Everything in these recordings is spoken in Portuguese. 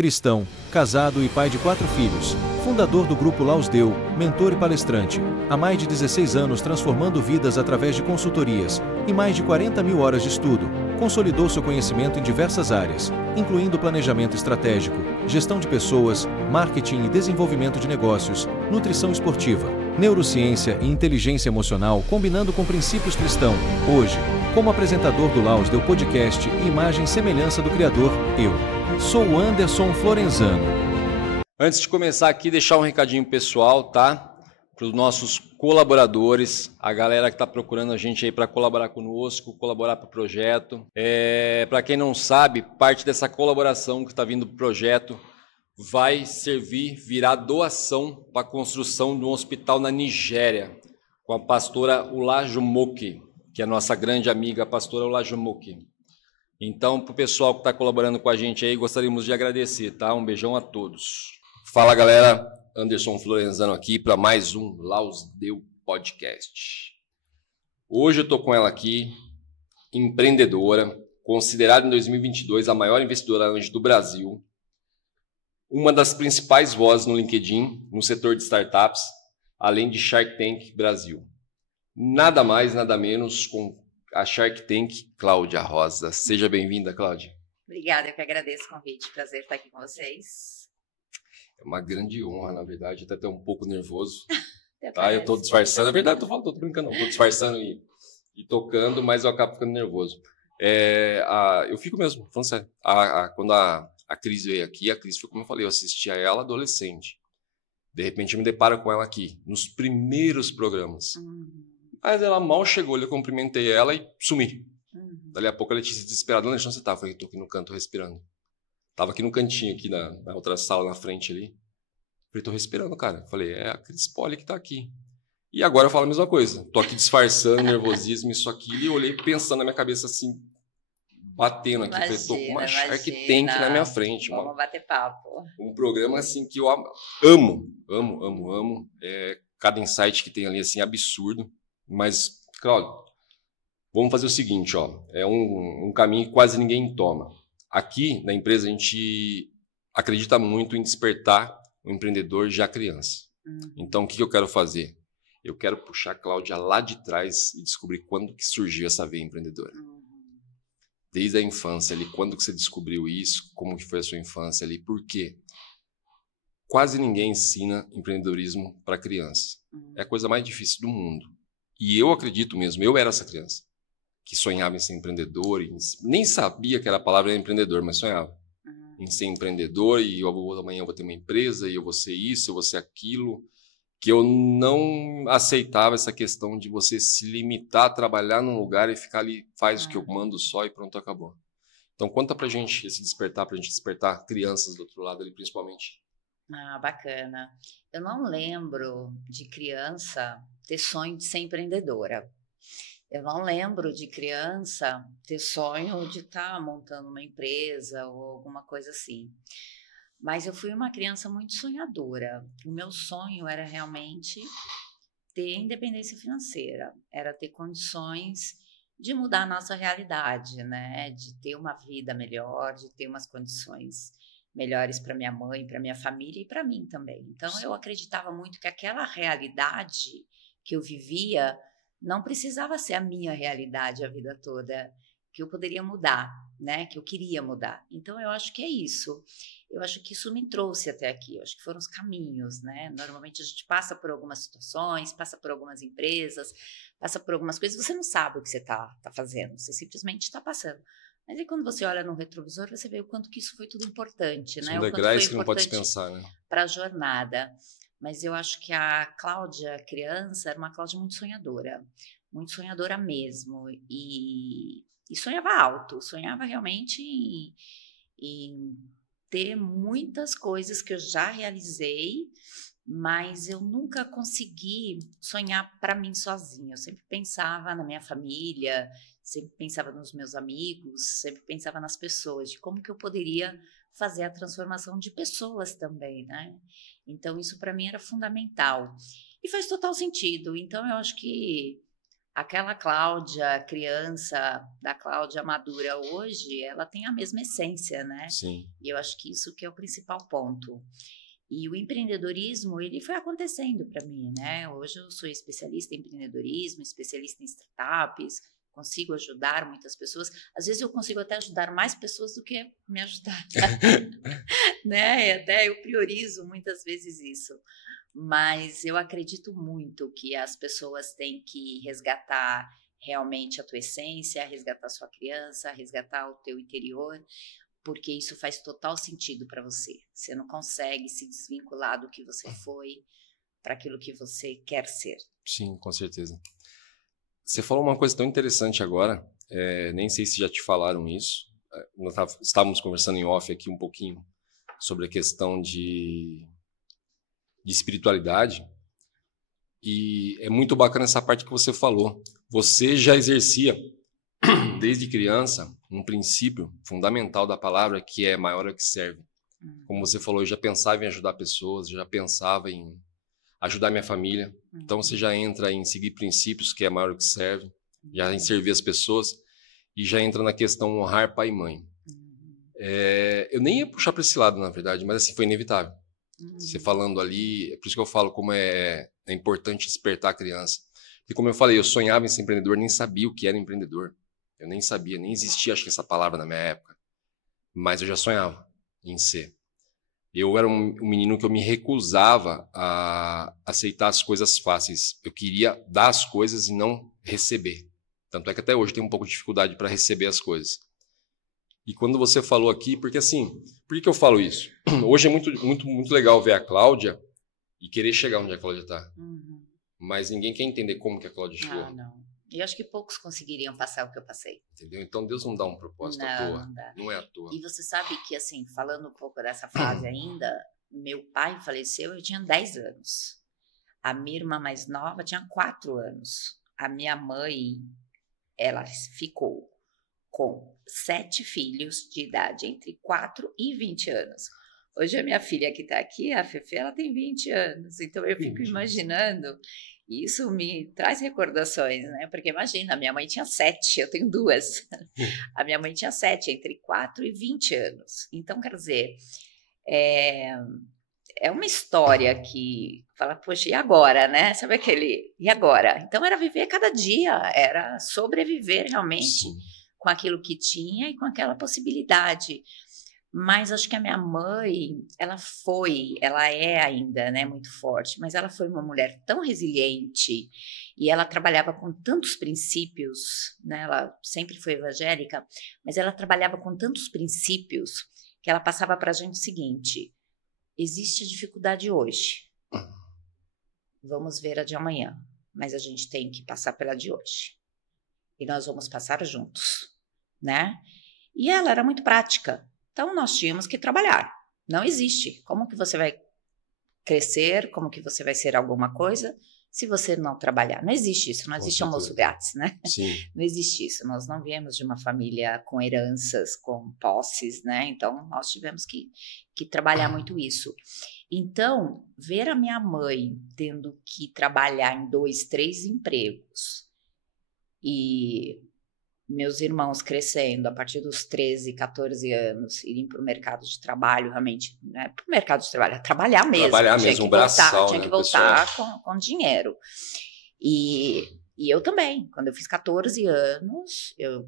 cristão, casado e pai de 4 filhos, fundador do Grupo Laus Deu, mentor e palestrante, há mais de 16 anos transformando vidas através de consultorias e mais de 40 mil horas de estudo, consolidou seu conhecimento em diversas áreas, incluindo planejamento estratégico, gestão de pessoas, marketing e desenvolvimento de negócios, nutrição esportiva, neurociência e inteligência emocional combinando com princípios cristãos. Hoje, como apresentador do Laus Deu Podcast e imagem e semelhança do Criador, eu sou o Anderson Florenzano. Antes de começar aqui, deixar um recadinho pessoal, tá? Para os nossos colaboradores, a galera que está procurando a gente aí para colaborar conosco, colaborar para o projeto. Para quem não sabe, parte dessa colaboração que está vindo para o projeto vai virar doação para a construção de um hospital na Nigéria, com a pastora Olajumoke, que é a nossa grande amiga, a pastora Olajumoke. Então, para o pessoal que está colaborando com a gente aí, gostaríamos de agradecer, tá? Um beijão a todos. Fala, galera. Anderson Florenzano aqui para mais um Laus Deu Podcast. Hoje eu estou com ela aqui, empreendedora, considerada em 2022 a maior investidora anjo do Brasil, uma das principais vozes no LinkedIn, no setor de startups, além de Shark Tank Brasil. Nada mais, nada menos com a Shark Tank, Cláudia Rosa. Seja bem-vinda, Cláudia. Obrigada, eu que agradeço o convite. Prazer estar aqui com vocês. É uma grande honra, na verdade, até um pouco nervoso. Tá? Eu estou disfarçando, na verdade, tô brincando, não, estou disfarçando e tocando, mas eu acabo ficando nervoso. Eu fico mesmo, falando sério. Quando a Cris veio aqui, a Cris foi como eu falei, eu assistia ela adolescente. De repente eu me deparo com ela aqui, nos primeiros programas. Mas ela mal chegou, eu cumprimentei ela e sumi. Dali a pouco ela tinha se desesperado. Onde você tá? Eu falei, tô aqui no canto respirando. Tava aqui no cantinho, aqui na outra sala, na frente ali. Falei, tô respirando, cara. Falei, é a Cris Poli que tá aqui. E agora eu falo a mesma coisa. Tô aqui disfarçando nervosismo, isso aqui. E olhei pensando na minha cabeça assim, batendo aqui. Falei, tô com uma Shark Tank na minha frente. Vamos bater papo. Um programa assim que eu amo. Cada insight que tem ali, assim, absurdo. Mas, Cláudio, vamos fazer o seguinte, ó. É um caminho que quase ninguém toma. Aqui, na empresa, a gente acredita muito em despertar o empreendedor já criança. Então, o que eu quero fazer? Eu quero puxar a Cláudia lá de trás e descobrir quando que surgiu essa veia empreendedora. Desde a infância ali, quando que você descobriu isso, como que foi a sua infância ali, por quê? Quase ninguém ensina empreendedorismo para criança. É a coisa mais difícil do mundo. E eu acredito mesmo, eu era essa criança que sonhava em ser empreendedor, nem sabia que era a palavra empreendedor, mas sonhava em ser empreendedor e amanhã eu vou ter uma empresa e eu vou ser isso, eu vou ser aquilo, que eu não aceitava essa questão de você se limitar a trabalhar num lugar e ficar ali, faz o que eu mando só e pronto, acabou. Então conta pra gente esse despertar, pra gente despertar crianças do outro lado ali principalmente. Bacana. Eu não lembro de criança ter sonho de ser empreendedora. Eu não lembro de criança ter sonho de estar montando uma empresa ou alguma coisa assim. Mas eu fui uma criança muito sonhadora. O meu sonho era realmente ter independência financeira, era ter condições de mudar a nossa realidade, né? De ter uma vida melhor, de ter umas condições melhores para minha mãe, para minha família e para mim também. Então eu acreditava muito que aquela realidade que eu vivia não precisava ser a minha realidade a vida toda, que eu poderia mudar, né? Que eu queria mudar. Então eu acho que é isso. Eu acho que isso me trouxe até aqui. Eu acho que foram os caminhos, né? Normalmente a gente passa por algumas situações, passa por algumas empresas, passa por algumas coisas, você não sabe o que você está fazendo, você simplesmente está passando. Mas aí quando você olha no retrovisor, você vê o quanto que isso foi tudo importante, né? São degraus que não pode dispensar, né? Para a jornada. Mas eu acho que a Cláudia, criança, era uma Cláudia muito sonhadora mesmo. E sonhava alto, sonhava realmente em ter muitas coisas que eu já realizei, mas eu nunca consegui sonhar para mim sozinha. Eu sempre pensava na minha família, sempre pensava nos meus amigos, sempre pensava nas pessoas, de como que eu poderia fazer a transformação de pessoas também, né? Então, isso para mim era fundamental. E faz total sentido. Então, eu acho que Aquela Cláudia, criança, da Cláudia madura hoje, ela tem a mesma essência, né? Sim. E eu acho que isso que é o principal ponto. E o empreendedorismo, ele foi acontecendo para mim, né? Hoje eu sou especialista em empreendedorismo, especialista em startups, consigo ajudar muitas pessoas. Às vezes eu consigo até ajudar mais pessoas do que me ajudar, né? E até eu priorizo muitas vezes isso. Mas eu acredito muito que as pessoas têm que resgatar realmente a tua essência, resgatar a sua criança, resgatar o teu interior, porque isso faz total sentido para você. Você não consegue se desvincular do que você foi para aquilo que você quer ser. Sim, com certeza. Você falou uma coisa tão interessante agora, nem sei se já te falaram isso, nós estávamos conversando em off aqui um pouquinho sobre a questão de espiritualidade, e é muito bacana essa parte que você falou. Você já exercia, desde criança, um princípio fundamental da palavra, que é maior é o que serve. Como você falou, eu já pensava em ajudar pessoas, já pensava em ajudar minha família. Então você já entra em seguir princípios, que é maior é o que serve, já em servir as pessoas, e já entra na questão honrar pai e mãe. Eu nem ia puxar para esse lado, na verdade, mas assim, foi inevitável. Você falando ali, é por isso que eu falo como é importante despertar a criança. Porque como eu falei, eu sonhava em ser empreendedor, nem sabia o que era empreendedor. Eu nem sabia, nem existia, acho que essa palavra na minha época. Mas eu já sonhava em ser. Eu era um menino que eu me recusava a aceitar as coisas fáceis. Eu queria dar as coisas e não receber. Tanto é que até hoje eu tenho um pouco de dificuldade para receber as coisas. E quando você falou aqui, porque assim, por que eu falo isso? Hoje é muito legal ver a Cláudia e querer chegar onde a Cláudia está. Mas ninguém quer entender como que a Cláudia chegou. Ah, não. E acho que poucos conseguiriam passar o que eu passei. Entendeu? Então Deus não dá um propósito à toa. Não é à toa. E você sabe que, assim, falando um pouco dessa fase ainda, meu pai faleceu, eu tinha 10 anos. A minha irmã mais nova tinha 4 anos. A minha mãe, ela ficou com 7 filhos de idade entre 4 e 20 anos. Hoje a minha filha que está aqui, a Fefe, ela tem 20 anos. Então eu fico imaginando, e isso me traz recordações, né? Porque imagina, a minha mãe tinha 7, eu tenho 2. A minha mãe tinha 7, entre 4 e 20 anos. Então, quer dizer, é uma história que fala, poxa, e agora, né? Sabe aquele, e agora? Então era viver cada dia, era sobreviver realmente. Sim. Com aquilo que tinha e com aquela possibilidade. Mas acho que a minha mãe, ela é ainda, né, muito forte, mas ela foi uma mulher tão resiliente e ela trabalhava com tantos princípios, né, ela sempre foi evangélica, mas ela trabalhava com tantos princípios que ela passava para a gente o seguinte: existe dificuldade hoje, vamos ver a de amanhã, mas a gente tem que passar pela de hoje. E nós vamos passar juntos, né? E ela era muito prática. Então, nós tínhamos que trabalhar. Não existe. Como que você vai crescer? Como que você vai ser alguma coisa se você não trabalhar? Não existe isso. Não existe almoço grátis, né? Sim. Não existe isso. Nós não viemos de uma família com heranças, com posses, né? Então, nós tivemos que trabalhar muito isso. Então, ver a minha mãe tendo que trabalhar em 2, 3 empregos e meus irmãos crescendo a partir dos 13, 14 anos, irem para o mercado de trabalho, realmente, né? Para o mercado de trabalho, trabalhar mesmo. Trabalhar mesmo, um braçal, tinha que voltar com dinheiro. E eu também, quando eu fiz 14 anos, eu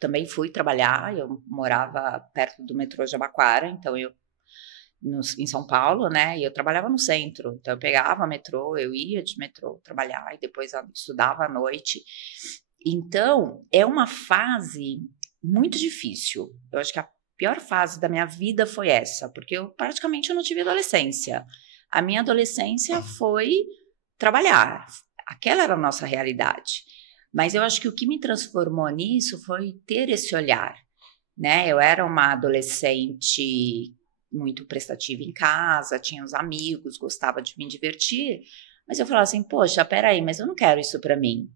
também fui trabalhar, eu morava perto do metrô Jabaquara, então em São Paulo, né, e eu trabalhava no centro, então eu pegava metrô, eu ia de metrô trabalhar e depois estudava à noite. Então, é uma fase muito difícil. Eu acho que a pior fase da minha vida foi essa, porque eu praticamente não tive adolescência. A minha adolescência foi trabalhar. Aquela era a nossa realidade. Mas eu acho que o que me transformou nisso foi ter esse olhar, né? Eu era uma adolescente muito prestativa em casa, tinha os amigos, gostava de me divertir, mas eu falava assim, poxa, peraí, mas eu não quero isso para mim.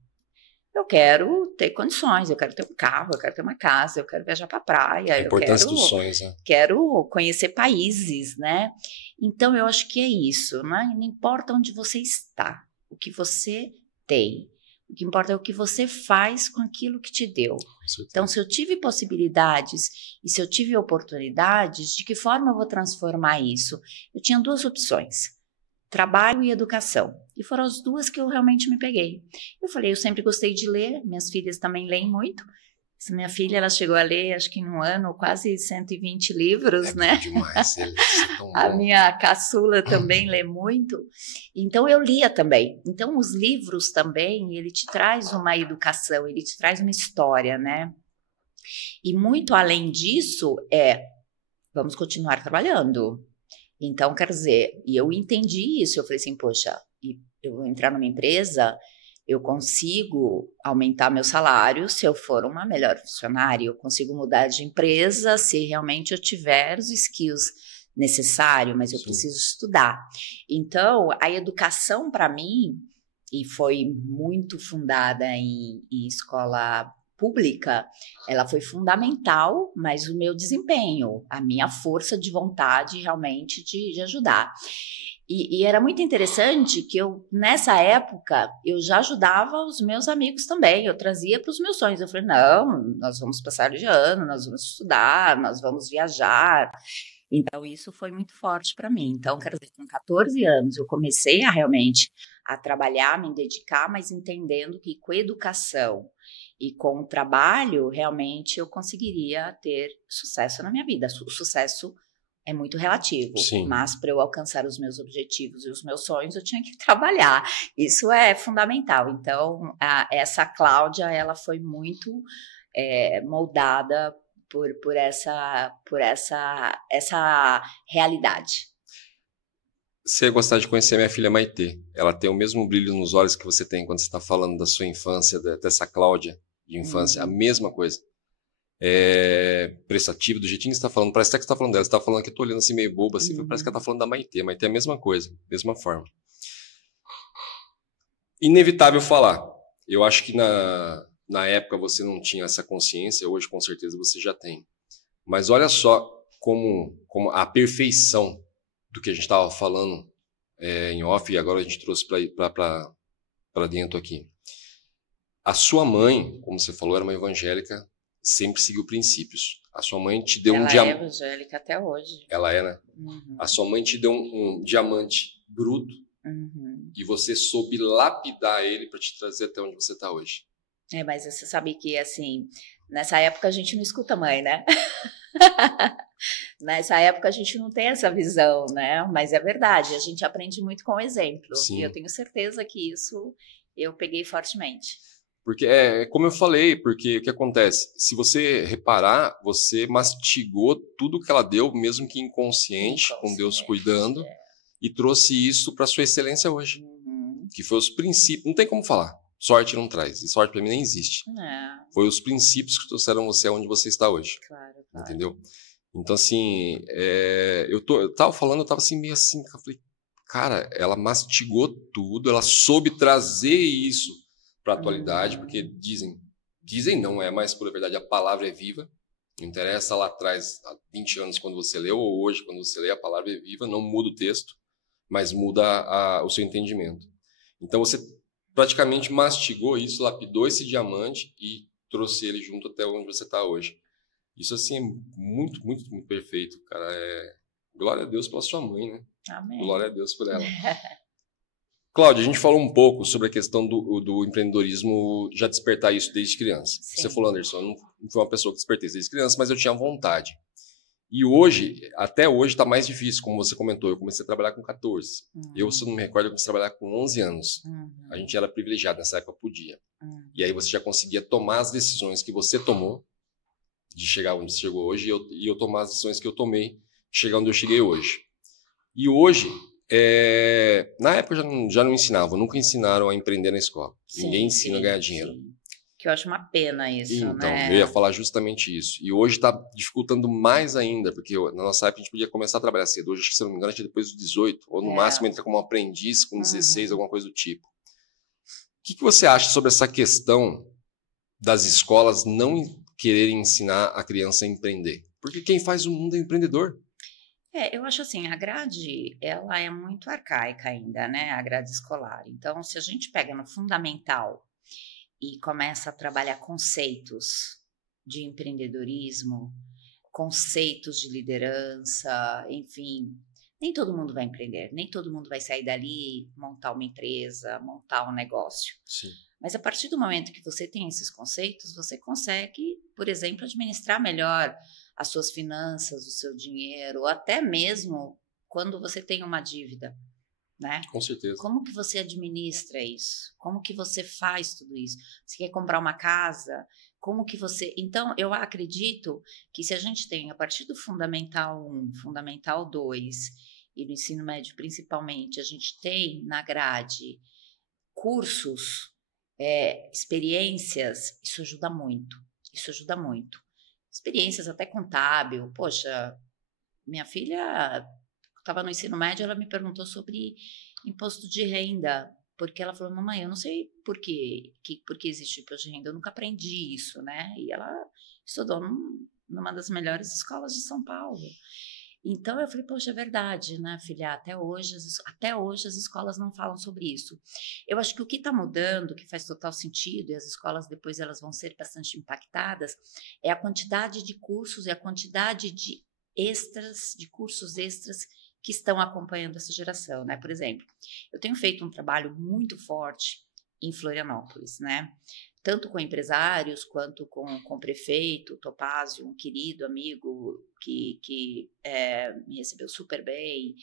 Eu quero ter condições, eu quero ter um carro, eu quero ter uma casa, eu quero viajar para a praia. A importância dos sonhos, né? Quero conhecer países, né? Então, eu acho que é isso, né? Não importa onde você está, o que você tem, O que importa é o que você faz com aquilo que te deu. Então, se eu tive possibilidades e se eu tive oportunidades, de que forma eu vou transformar isso? Eu tinha 2 opções, trabalho e educação. E foram as 2 que eu realmente me peguei. Eu falei, eu sempre gostei de ler, minhas filhas também leem muito. Essa minha filha, ela chegou a ler, acho que em um ano, quase 120 livros, né? Demais, eles são A minha caçula também lê muito. Então, eu lia também. Então, os livros também, ele te traz uma educação, ele te traz uma história, né? E muito além disso, vamos continuar trabalhando. Então, quer dizer, e eu entendi isso, eu falei assim, poxa, eu vou entrar numa empresa, eu consigo aumentar meu salário se eu for uma melhor funcionária, eu consigo mudar de empresa se realmente eu tiver os skills necessários, mas eu preciso estudar. Então, a educação para mim, e foi muito fundada em escola pública, ela foi fundamental, mas o meu desempenho, a minha força de vontade realmente de ajudar. E era muito interessante que eu, nessa época, eu já ajudava os meus amigos também, eu trazia para os meus sonhos. Eu falei, não, nós vamos passar de ano, nós vamos estudar, nós vamos viajar. Então, isso foi muito forte para mim. Então, quero dizer, com 14 anos, eu comecei a realmente a trabalhar, me dedicar, mas entendendo que com educação e com o trabalho, realmente eu conseguiria ter sucesso na minha vida. O sucesso é muito relativo, mas para eu alcançar os meus objetivos e os meus sonhos, eu tinha que trabalhar. Isso é fundamental. Então, essa Cláudia, ela foi muito moldada por essa realidade. Você ia gostar de conhecer a minha filha Maitê. Ela tem o mesmo brilho nos olhos que você tem quando você está falando da sua infância, dessa Cláudia de infância. A mesma coisa. Prestativa, do jeitinho que você está falando. Parece até que você está falando dela. Você está falando que eu estou olhando assim meio bobo, assim, parece que ela está falando da Maitê. Maitê é a mesma coisa, mesma forma. Inevitável falar. Eu acho que na época você não tinha essa consciência, hoje com certeza você já tem. Mas olha só como a perfeição do que a gente estava falando em off, e agora a gente trouxe para dentro aqui. A sua mãe, como você falou, era uma evangélica, sempre seguiu princípios. A sua mãe te deu um diamante. Ela é evangélica até hoje. Ela é, né? A sua mãe te deu um diamante bruto e você soube lapidar ele para te trazer até onde você está hoje. Mas você sabe que, assim, nessa época a gente não escuta a mãe, né? Nessa época a gente não tem essa visão, né? Mas é verdade, a gente aprende muito com o exemplo. Sim. E eu tenho certeza que isso eu peguei fortemente. Porque como eu falei, porque o que acontece? Se você reparar, você mastigou tudo que ela deu, mesmo que inconsciente, com Deus cuidando, e trouxe isso para sua excelência hoje. Que foi os princípios, não tem como falar. Sorte não traz, e sorte para mim nem existe. Foi os princípios que trouxeram você aonde você está hoje. Claro. Entendeu? Então, assim, eu tava falando, eu tava assim, meio assim, eu falei, cara, ela mastigou tudo, ela soube trazer isso para a atualidade, porque dizem não é, mas por verdade a palavra é viva. Não interessa lá atrás, há 20 anos quando você leu, ou hoje quando você lê, a palavra é viva, não muda o texto, mas muda o seu entendimento. Então você praticamente mastigou isso, lapidou esse diamante e trouxe ele junto até onde você está hoje. Isso assim é muito, muito, muito perfeito, cara. Glória a Deus pela sua mãe, né? Amém. Glória a Deus por ela. Cláudia, a gente falou um pouco sobre a questão do empreendedorismo, já despertar isso desde criança. Sim. Você falou, Anderson, eu não fui uma pessoa que despertei desde criança, mas eu tinha vontade. E hoje, até hoje, está mais difícil, como você comentou. Eu comecei a trabalhar com 14. Eu, se eu não me recordo, eu comecei a trabalhar com 11 anos. A gente era privilegiado, nessa época podia. E aí você já conseguia tomar as decisões que você tomou, de chegar onde você chegou hoje, e eu tomar as decisões que eu tomei, chegar onde eu cheguei hoje. E hoje, na época já não ensinavam, nunca ensinaram a empreender na escola. Ninguém ensina a ganhar dinheiro. Sim. Que eu acho uma pena isso, então, né? Eu ia falar justamente isso. E hoje está dificultando mais ainda, porque na nossa época a gente podia começar a trabalhar cedo. Hoje, acho que, se não me engano, a gente depois dos 18, ou no máximo entra como aprendiz com 16, alguma coisa do tipo. O que você acha sobre essa questão das escolas não quererem ensinar a criança a empreender? Porque quem faz o mundo é empreendedor. Eu acho assim, a grade, ela é muito arcaica ainda, né? A grade escolar. Então, se a gente pega no fundamental e começa a trabalhar conceitos de empreendedorismo, conceitos de liderança, enfim, nem todo mundo vai empreender, nem todo mundo vai sair dali, montar uma empresa, montar um negócio. Sim. Mas a partir do momento que você tem esses conceitos, você consegue, por exemplo, administrar melhor as suas finanças, o seu dinheiro, ou até mesmo quando você tem uma dívida, né? Com certeza. Como que você administra isso? Como que você faz tudo isso? Você quer comprar uma casa? Como que você... Então, eu acredito que se a gente tem, a partir do Fundamental 1, Fundamental 2 e no ensino médio principalmente, a gente tem na grade cursos, experiências, isso ajuda muito. Isso ajuda muito. Experiências até contábil. Poxa, minha filha estava no ensino médio, ela me perguntou sobre imposto de renda, porque ela falou, mamãe, eu não sei por que existe imposto de renda, eu nunca aprendi isso, né? E ela estudou numa das melhores escolas de São Paulo. Então eu falei, poxa, é verdade, né, filha? Até hoje as escolas não falam sobre isso. Eu acho que o que está mudando, que faz total sentido, e as escolas depois elas vão ser bastante impactadas, é a quantidade de cursos e a quantidade de cursos extras que estão acompanhando essa geração, né? Por exemplo, eu tenho feito um trabalho muito forte em Florianópolis, né? Tanto com empresários quanto com o prefeito Topázio, um querido amigo que me recebeu super bem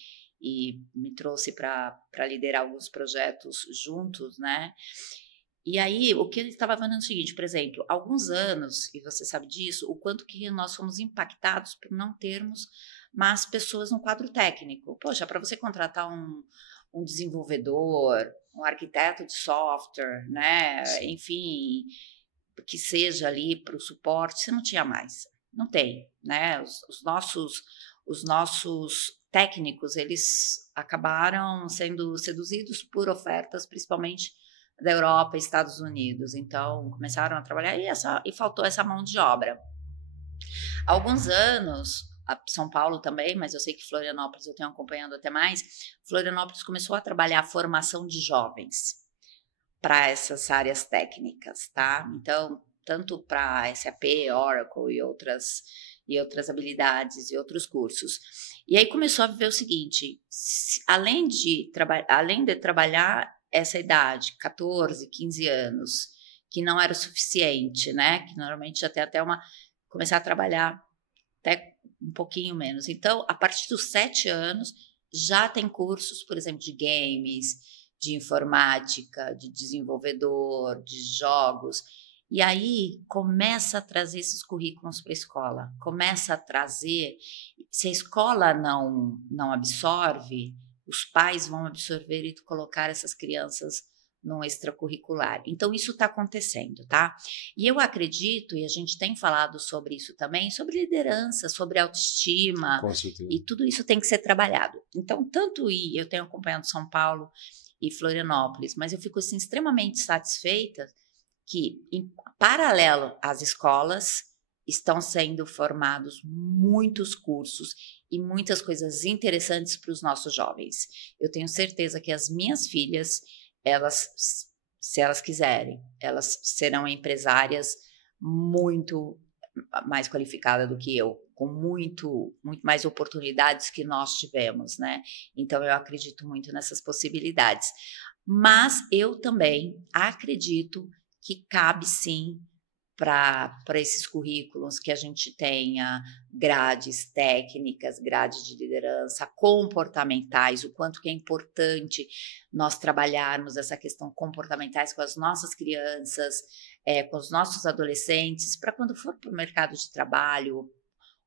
e me trouxe para liderar alguns projetos juntos, né? E aí, o que ele estava falando é o seguinte, por exemplo, há alguns anos, e você sabe disso, o quanto que nós fomos impactados por não termos mais pessoas no quadro técnico. Poxa, para você contratar um desenvolvedor, um arquiteto de software, né? Sim. Enfim, que seja ali para o suporte, você não tinha mais. Não tem, né? Os nossos técnicos, eles acabaram sendo seduzidos por ofertas, principalmente da Europa e Estados Unidos. Então, começaram a trabalhar e faltou essa mão de obra. Há alguns anos, São Paulo também, mas eu sei que Florianópolis eu tenho acompanhando até mais, Florianópolis começou a trabalhar a formação de jovens para essas áreas técnicas, tá? Então, tanto para SAP, Oracle e outras habilidades e outros cursos. E aí começou a ver o seguinte, além de trabalhar essa idade, 14, 15 anos, que não era o suficiente, né? Que normalmente já tem até começar a trabalhar até um pouquinho menos. Então, a partir dos 7 anos, já tem cursos, por exemplo, de games, de informática, de desenvolvedor, de jogos. E aí, começa a trazer esses currículos para a escola. Começa a trazer... Se a escola não absorve, os pais vão absorver e colocar essas crianças no extracurricular. Então, isso está acontecendo, tá? E eu acredito, e a gente tem falado sobre isso também, sobre liderança, sobre autoestima. Com certeza. E tudo isso tem que ser trabalhado. Então, eu tenho acompanhado São Paulo e Florianópolis, mas eu fico assim, extremamente satisfeita que, em paralelo às escolas, estão sendo formados muitos cursos e muitas coisas interessantes para os nossos jovens. Eu tenho certeza que as minhas filhas, se elas quiserem, elas serão empresárias muito mais qualificadas do que eu, com muito mais oportunidades que nós tivemos, né? Então, eu acredito muito nessas possibilidades. Mas eu também acredito que cabe, sim, para esses currículos que a gente tenha grades técnicas, grades de liderança, comportamentais, o quanto que é importante nós trabalharmos essa questão comportamentais com as nossas crianças, com os nossos adolescentes, para quando for para o mercado de trabalho,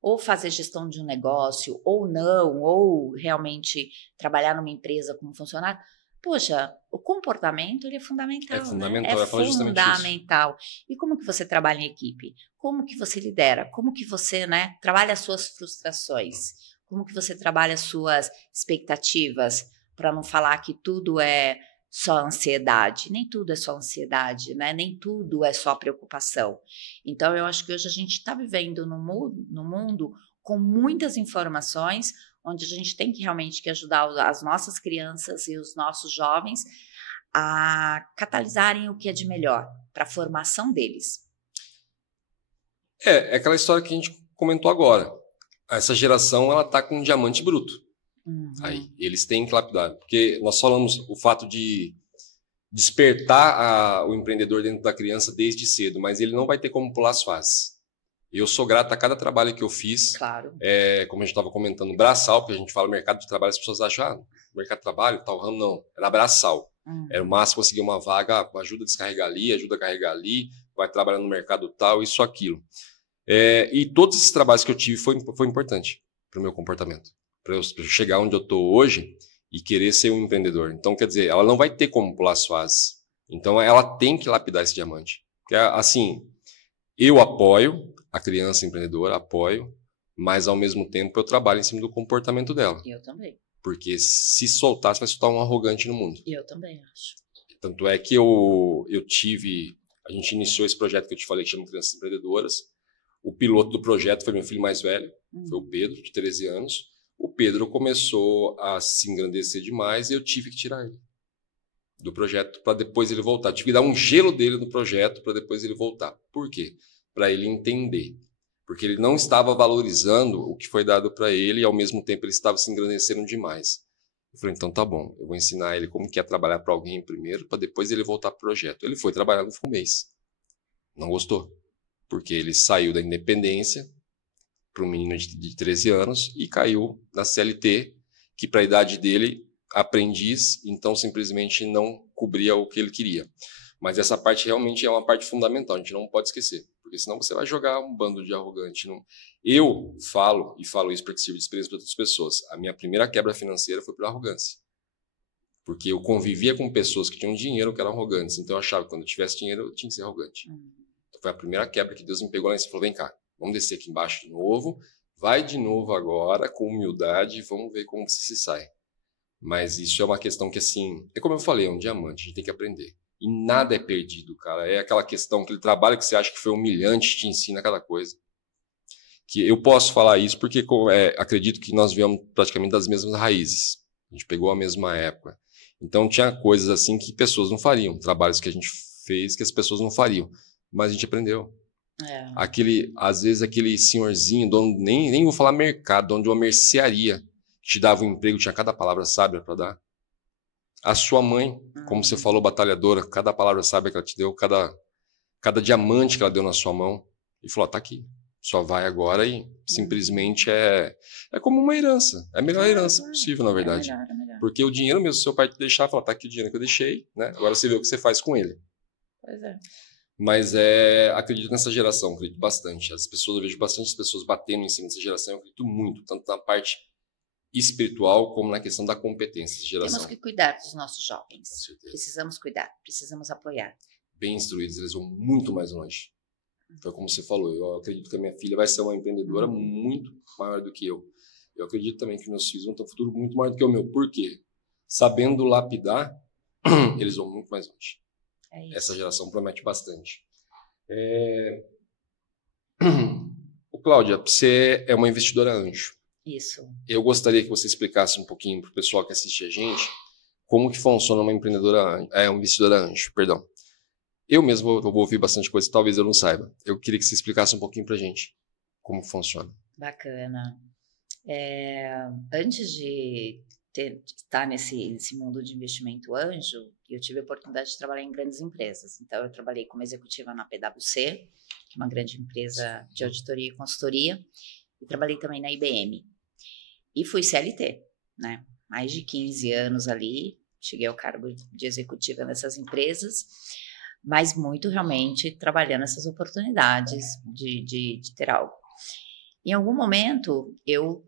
ou fazer gestão de um negócio, ou não, ou realmente trabalhar numa empresa como funcionário. Poxa, o comportamento ele é fundamental. É fundamental, né? eu ia falar justamente fundamental. E como que você trabalha em equipe? Como que você lidera? Como que você, né, trabalha as suas frustrações? Como que você trabalha as suas expectativas? Para não falar que tudo é só ansiedade. Nem tudo é só ansiedade, né? Nem tudo é só preocupação. Então, eu acho que hoje a gente está vivendo no mundo com muitas informações, onde a gente tem que realmente ajudar as nossas crianças e os nossos jovens a catalisarem o que é de melhor para a formação deles. É aquela história que a gente comentou agora. Essa geração, ela tá com um diamante bruto. Aí, eles têm que lapidar. Porque nós falamos o fato de despertar o empreendedor dentro da criança desde cedo, mas ele não vai ter como pular as fases. Eu sou grato a cada trabalho que eu fiz. Claro. Como a gente estava comentando, braçal, porque a gente fala mercado de trabalho, as pessoas acham, mercado de trabalho, tal ramo, não. Era braçal. Era o máximo conseguir uma vaga, ajuda a descarregar ali, ajuda a carregar ali, vai trabalhar no mercado tal, isso, aquilo. E todos esses trabalhos que eu tive foi importante para o meu comportamento. Para eu chegar onde eu estou hoje e querer ser um empreendedor. Então, quer dizer, ela não vai ter como pular as fases. Então, ela tem que lapidar esse diamante. Porque, assim, eu apoio a criança empreendedora, apoio, mas, ao mesmo tempo, eu trabalho em cima do comportamento dela. Eu também. Porque se soltar, você vai soltar um arrogante no mundo. Eu também acho. Tanto é que a gente iniciou esse projeto que eu te falei, que chama Crianças Empreendedoras. O piloto do projeto foi meu filho mais velho, foi o Pedro, de 13 anos. O Pedro começou a se engrandecer demais e eu tive que tirar ele do projeto para depois ele voltar. Tive que dar um gelo dele no projeto para depois ele voltar. Por quê? Para ele entender. Porque ele não estava valorizando o que foi dado para ele e, ao mesmo tempo, ele estava se engrandecendo demais. Eu falei, então tá bom, eu vou ensinar ele como que é trabalhar para alguém primeiro, para depois ele voltar para o projeto. Ele foi trabalhar no mês. Não gostou. Porque ele saiu da independência para um menino de 13 anos e caiu na CLT, que para a idade dele, aprendiz, então simplesmente não cobria o que ele queria. Mas essa parte realmente é uma parte fundamental, a gente não pode esquecer, porque senão você vai jogar um bando de arrogante. Eu falo isso porque sirvo de experiência para outras pessoas. A minha primeira quebra financeira foi por arrogância. Porque eu convivia com pessoas que tinham dinheiro que eram arrogantes, então eu achava que quando eu tivesse dinheiro eu tinha que ser arrogante. Foi a primeira quebra que Deus me pegou lá e falou, vem cá, vamos descer aqui embaixo de novo, vai de novo agora, com humildade, e vamos ver como você se sai. Mas isso é uma questão que, assim, é como eu falei, é um diamante, a gente tem que aprender. E nada é perdido, cara. É aquela questão, aquele trabalho que você acha que foi humilhante, te ensina cada coisa. Que eu posso falar isso porque acredito que nós viemos praticamente das mesmas raízes. A gente pegou a mesma época. Então tinha coisas assim que pessoas não fariam, trabalhos que a gente fez que as pessoas não fariam. Mas a gente aprendeu. Às vezes aquele senhorzinho, dono, nem vou falar mercado, dono de uma mercearia, te dava um emprego, tinha cada palavra sábia para dar. A sua mãe, como você falou, batalhadora, cada palavra sábia que ela te deu, cada diamante que ela deu na sua mão, e falou, tá aqui, só vai agora e simplesmente é como uma herança, é a melhor herança possível, na verdade. É melhor. Porque o dinheiro mesmo, se seu pai te deixar, fala, tá aqui o dinheiro que eu deixei, né? Agora você vê o que você faz com ele. Pois é. Mas acredito nessa geração, acredito bastante. Eu vejo bastante pessoas batendo em cima dessa geração, eu acredito muito, tanto na parte espiritual como na questão da competência dessa geração. Temos que cuidar dos nossos jovens. Com certeza. Precisamos cuidar, precisamos apoiar. Bem instruídos, eles vão muito mais longe. Foi como você falou, eu acredito que a minha filha vai ser uma empreendedora muito maior do que eu. Eu acredito também que meus filhos vão ter um futuro muito maior do que o meu. Por quê? Sabendo lapidar, eles vão muito mais longe. Essa geração promete bastante. Cláudia, você é uma investidora anjo. Isso. Eu gostaria que você explicasse um pouquinho para o pessoal que assiste a gente como que funciona uma uma investidora anjo, perdão. Eu mesmo vou ouvir bastante coisa, talvez eu não saiba. Eu queria que você explicasse um pouquinho para a gente como funciona. Bacana. Antes de estar nesse mundo de investimento anjo, eu tive a oportunidade de trabalhar em grandes empresas. Então, eu trabalhei como executiva na PwC, que é uma grande empresa de auditoria e consultoria, e trabalhei também na IBM. E fui CLT, né? Mais de 15 anos ali, cheguei ao cargo de executiva nessas empresas, mas muito realmente trabalhando essas oportunidades de ter algo. Em algum momento, eu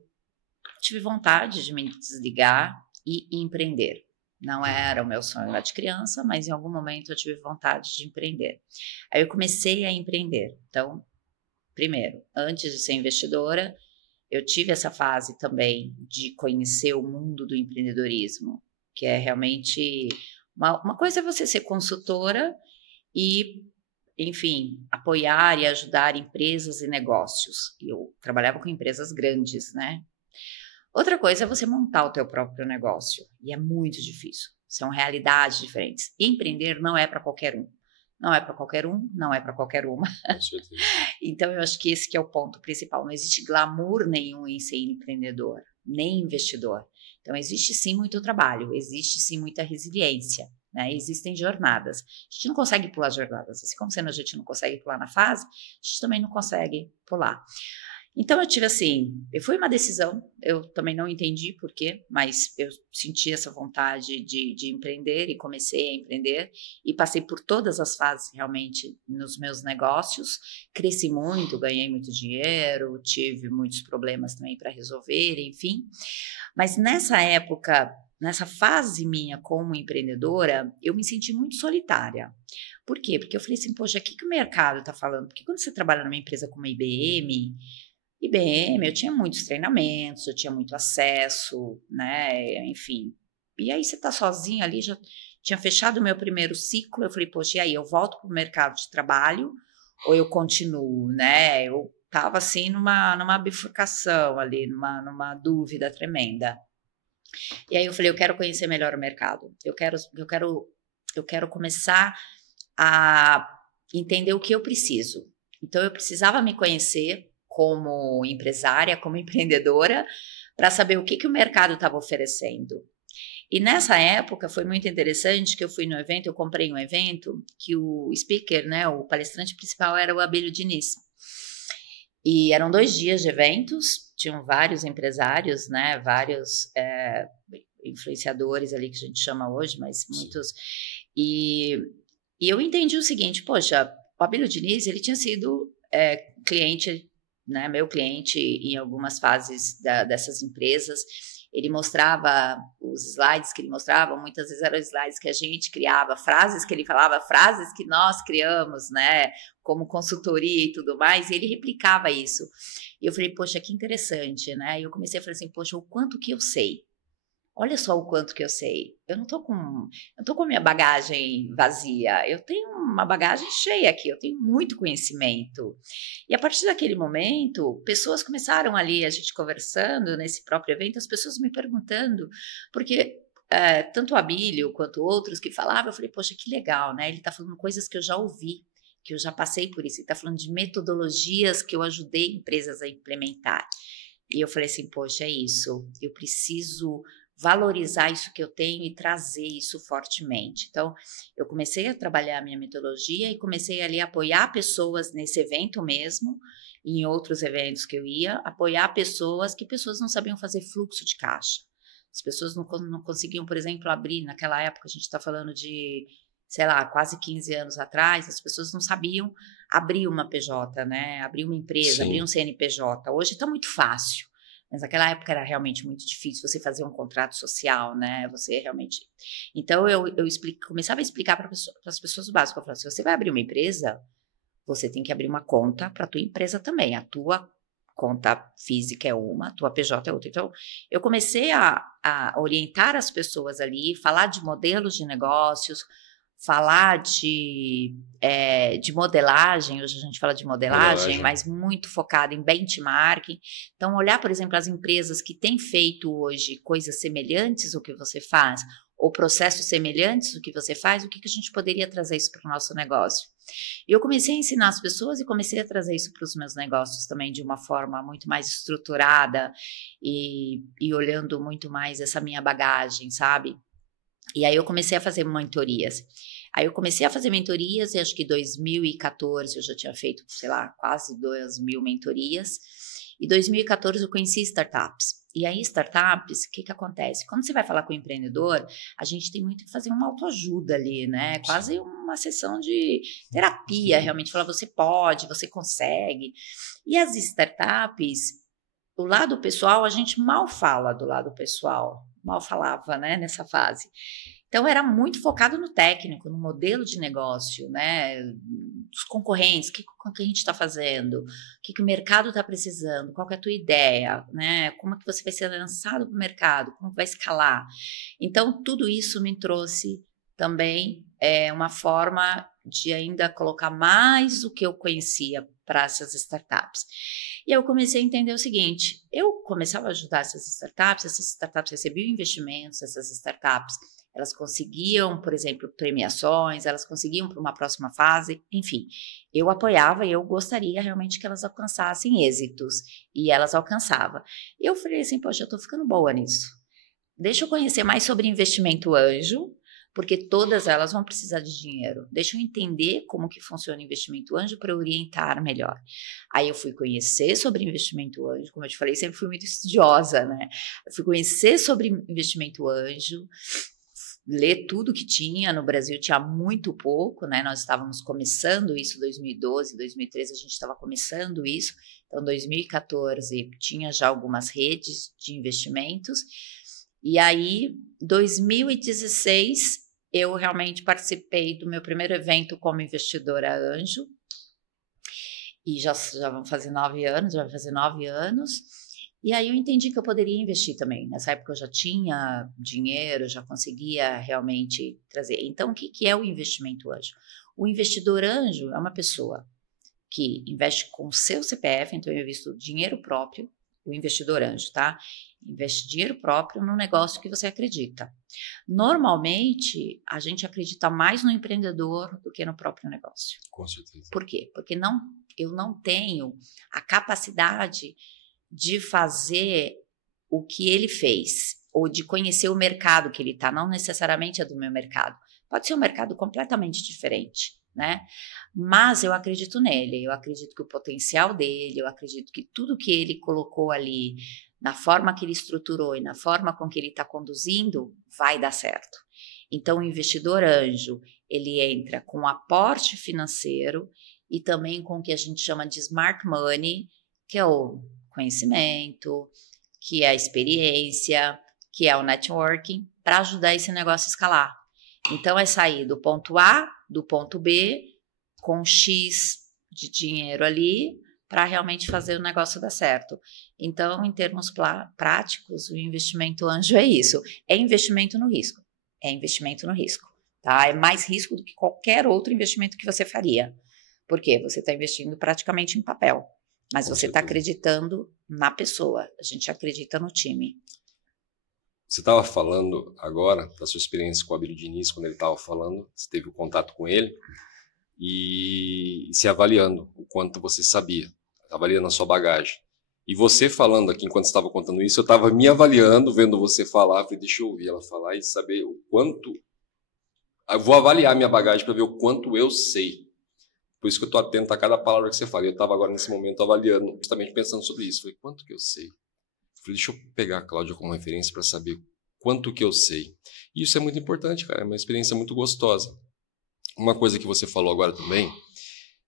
tive vontade de me desligar e empreender. Não era o meu sonho lá de criança, mas em algum momento eu tive vontade de empreender. Aí eu comecei a empreender. Então, primeiro, antes de ser investidora, eu tive essa fase também de conhecer o mundo do empreendedorismo, que é realmente uma coisa é você ser consultora e, enfim, apoiar e ajudar empresas e negócios. Eu trabalhava com empresas grandes, né? Outra coisa é você montar o teu próprio negócio, e é muito difícil. são realidades diferentes. Empreender não é para qualquer um. Não é para qualquer um, não é para qualquer uma. Com certeza. Então, eu acho que esse que é o ponto principal. Não existe glamour nenhum em ser empreendedor, nem investidor. Então, existe sim muito trabalho, existe sim muita resiliência, né? Existem jornadas. A gente não consegue pular jornadas. Assim como a gente não consegue pular na fase, a gente também não consegue pular. Então, eu tive assim, foi uma decisão, eu também não entendi por quê, mas eu senti essa vontade de empreender e comecei a empreender e passei por todas as fases realmente nos meus negócios, cresci muito, ganhei muito dinheiro, tive muitos problemas também para resolver, enfim, mas nessa época, nessa fase minha como empreendedora, eu me senti muito solitária. Por quê? Porque eu falei assim, poxa, o que o mercado está falando? Porque quando você trabalha numa empresa como a IBM, eu tinha muitos treinamentos, eu tinha muito acesso, né, enfim. E aí você tá sozinho ali, já tinha fechado o meu primeiro ciclo, eu falei, poxa, e aí, eu volto pro mercado de trabalho ou eu continuo, né? Eu tava assim numa bifurcação ali, numa dúvida tremenda. E aí eu falei, eu quero conhecer melhor o mercado, eu quero começar a entender o que eu preciso. Então eu precisava me conhecer como empresária, como empreendedora, para saber o que o mercado estava oferecendo. E nessa época foi muito interessante que eu fui no evento, eu comprei um evento que o speaker, né, o palestrante principal era o Abílio Diniz. E eram 2 dias de eventos, tinham vários empresários, né, vários influenciadores ali que a gente chama hoje, mas muitos. E eu entendi o seguinte, poxa, o Abílio Diniz, ele tinha sido cliente, né, meu cliente em algumas fases dessas empresas. Ele mostrava os slides que ele mostrava, muitas vezes eram slides que a gente criava, frases que ele falava, frases que nós criamos, né, como consultoria e tudo mais, e ele replicava isso. E eu falei, poxa, que interessante, né? E eu comecei a falar assim, poxa, o quanto que eu sei. Olha só o quanto que eu sei. Eu não tô com a minha bagagem vazia. Eu tenho uma bagagem cheia aqui. Eu tenho muito conhecimento. E a partir daquele momento, pessoas começaram ali, a gente conversando nesse próprio evento, as pessoas me perguntando, porque tanto o Abílio quanto outros que falavam, eu falei, poxa, que legal, né? Ele tá falando coisas que eu já ouvi, que eu já passei por isso. Ele tá falando de metodologias que eu ajudei empresas a implementar. E eu falei assim, poxa, é isso. Eu preciso valorizar isso que eu tenho e trazer isso fortemente. Então, eu comecei a trabalhar a minha metodologia e comecei ali a apoiar pessoas nesse evento mesmo, e em outros eventos que eu ia, apoiar pessoas não sabiam fazer fluxo de caixa. As pessoas não conseguiam, por exemplo, abrir, naquela época, a gente está falando de, sei lá, quase 15 anos atrás, as pessoas não sabiam abrir uma PJ, né? Abrir uma empresa, Sim. abrir um CNPJ. Hoje está muito fácil. Mas naquela época era realmente muito difícil você fazer um contrato social, né? Você realmente... Então, eu começava a explicar para as pessoas o básico. Eu falava, se você vai abrir uma empresa, você tem que abrir uma conta para a tua empresa também. A tua conta física é uma, a tua PJ é outra. Então, eu comecei a orientar as pessoas ali, falar de modelos de negócios, falar de modelagem, hoje a gente fala de modelagem, mas muito focado em benchmarking. Então, olhar, por exemplo, as empresas que têm feito hoje coisas semelhantes ao que você faz, ou processos semelhantes ao que você faz, o que a gente poderia trazer isso para o nosso negócio? E eu comecei a ensinar as pessoas e comecei a trazer isso para os meus negócios também de uma forma muito mais estruturada e olhando muito mais essa minha bagagem, sabe? E aí eu comecei a fazer mentorias. Aí eu comecei a fazer mentorias e acho que em 2014 eu já tinha feito, sei lá, quase 2.000 mentorias. E em 2014 eu conheci startups. E aí startups, o que acontece? Quando você vai falar com o empreendedor, a gente tem muito que fazer uma autoajuda ali, né? Quase uma sessão de terapia, realmente. Falar, você pode, você consegue. E as startups, do lado pessoal, a gente mal fala do lado pessoal. Mal falava, né, nessa fase. Então, era muito focado no técnico, no modelo de negócio, né, dos concorrentes, o que a gente está fazendo, o que o mercado está precisando, qual que é a tua ideia, né, como é que você vai ser lançado para o mercado, como vai escalar. Então, tudo isso me trouxe também uma forma de ainda colocar mais o que eu conhecia para essas startups. E eu comecei a entender o seguinte, eu começava a ajudar essas startups recebiam investimentos, essas startups elas conseguiam, por exemplo, premiações, elas conseguiam para uma próxima fase, enfim. Eu apoiava e eu gostaria realmente que elas alcançassem êxitos, e elas alcançavam. Eu falei assim, poxa, eu estou ficando boa nisso. Deixa eu conhecer mais sobre investimento anjo, porque todas elas vão precisar de dinheiro. Deixa eu entender como que funciona o investimento anjo para orientar melhor. Aí eu fui conhecer sobre investimento anjo, como eu te falei, sempre fui muito estudiosa, né? Eu fui conhecer sobre investimento anjo, ler tudo que tinha. No Brasil tinha muito pouco, né? Nós estávamos começando isso em 2012, 2013 a gente estava começando isso. Então, 2014 tinha já algumas redes de investimentos. E aí, 2016, eu realmente participei do meu primeiro evento como investidora anjo. E já vão fazer 9 anos, já vai fazer 9 anos. E aí eu entendi que eu poderia investir também. Nessa época eu já tinha dinheiro, já conseguia realmente trazer. Então, o que é o investimento anjo? O investidor anjo é uma pessoa que investe com o seu CPF, então eu invisto dinheiro próprio, o investidor anjo, tá? Investe dinheiro próprio no negócio que você acredita. Normalmente, a gente acredita mais no empreendedor do que no próprio negócio. Com certeza. Por quê? Porque eu não tenho a capacidade de fazer o que ele fez, ou de conhecer o mercado que ele está, não necessariamente é do meu mercado. Pode ser um mercado completamente diferente, né? Mas eu acredito nele, eu acredito que o potencial dele, eu acredito que tudo que ele colocou ali, na forma que ele estruturou e na forma com que ele está conduzindo, vai dar certo. Então, o investidor anjo, ele entra com aporte financeiro e também com o que a gente chama de smart money, que é o conhecimento, que é a experiência, que é o networking, para ajudar esse negócio a escalar. Então, é sair do ponto A, do ponto B, com X de dinheiro ali, para realmente fazer o negócio dar certo. Então, em termos práticos, o investimento anjo é isso. É investimento no risco. É investimento no risco. Tá? É mais risco do que qualquer outro investimento que você faria. Por quê? Você está investindo praticamente em papel. Mas você está acreditando na pessoa. A gente acredita no time. Você estava falando agora da sua experiência com o Abílio Diniz, quando ele estava falando, você teve o contato com ele e se avaliando o quanto você sabia, avaliando a sua bagagem. E você falando aqui, enquanto estava contando isso, eu estava me avaliando, vendo você falar, falei, deixa eu ouvir ela falar e saber o quanto... Eu vou avaliar minha bagagem para ver o quanto eu sei. Por isso que eu estou atento a cada palavra que você fala. Eu estava agora, nesse momento, avaliando, justamente pensando sobre isso. Falei, quanto que eu sei? Falei, deixa eu pegar a Cláudia como referência para saber quanto que eu sei. E isso é muito importante, cara. É uma experiência muito gostosa. Uma coisa que você falou agora também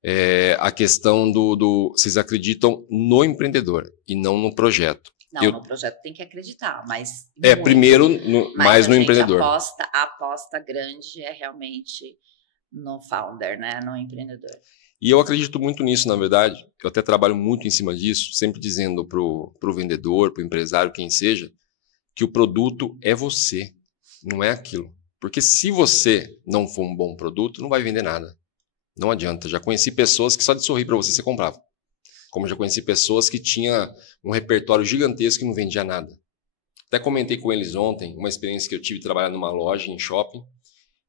é a questão vocês acreditam no empreendedor e não no projeto. Não, no projeto tem que acreditar, mas... primeiro, mais no empreendedor. A aposta grande é realmente no founder, né? No empreendedor. E eu acredito muito nisso, na verdade. Eu até trabalho muito em cima disso, sempre dizendo pro vendedor, pro empresário, quem seja, que o produto é você, não é aquilo. Porque se você não for um bom produto, não vai vender nada. Não adianta. Já conheci pessoas que só de sorrir para você comprava. Como já conheci pessoas que tinham um repertório gigantesco e não vendia nada. Até comentei com eles ontem uma experiência que eu tive de trabalhar numa loja em shopping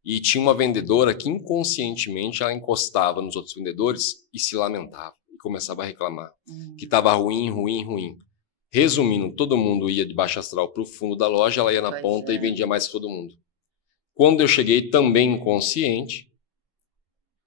e tinha uma vendedora que inconscientemente ela encostava nos outros vendedores e se lamentava e começava a reclamar que estava ruim, ruim, ruim. Resumindo, todo mundo ia de baixo astral para o fundo da loja, ela ia na ponta e vendia mais que todo mundo. Quando eu cheguei também inconsciente,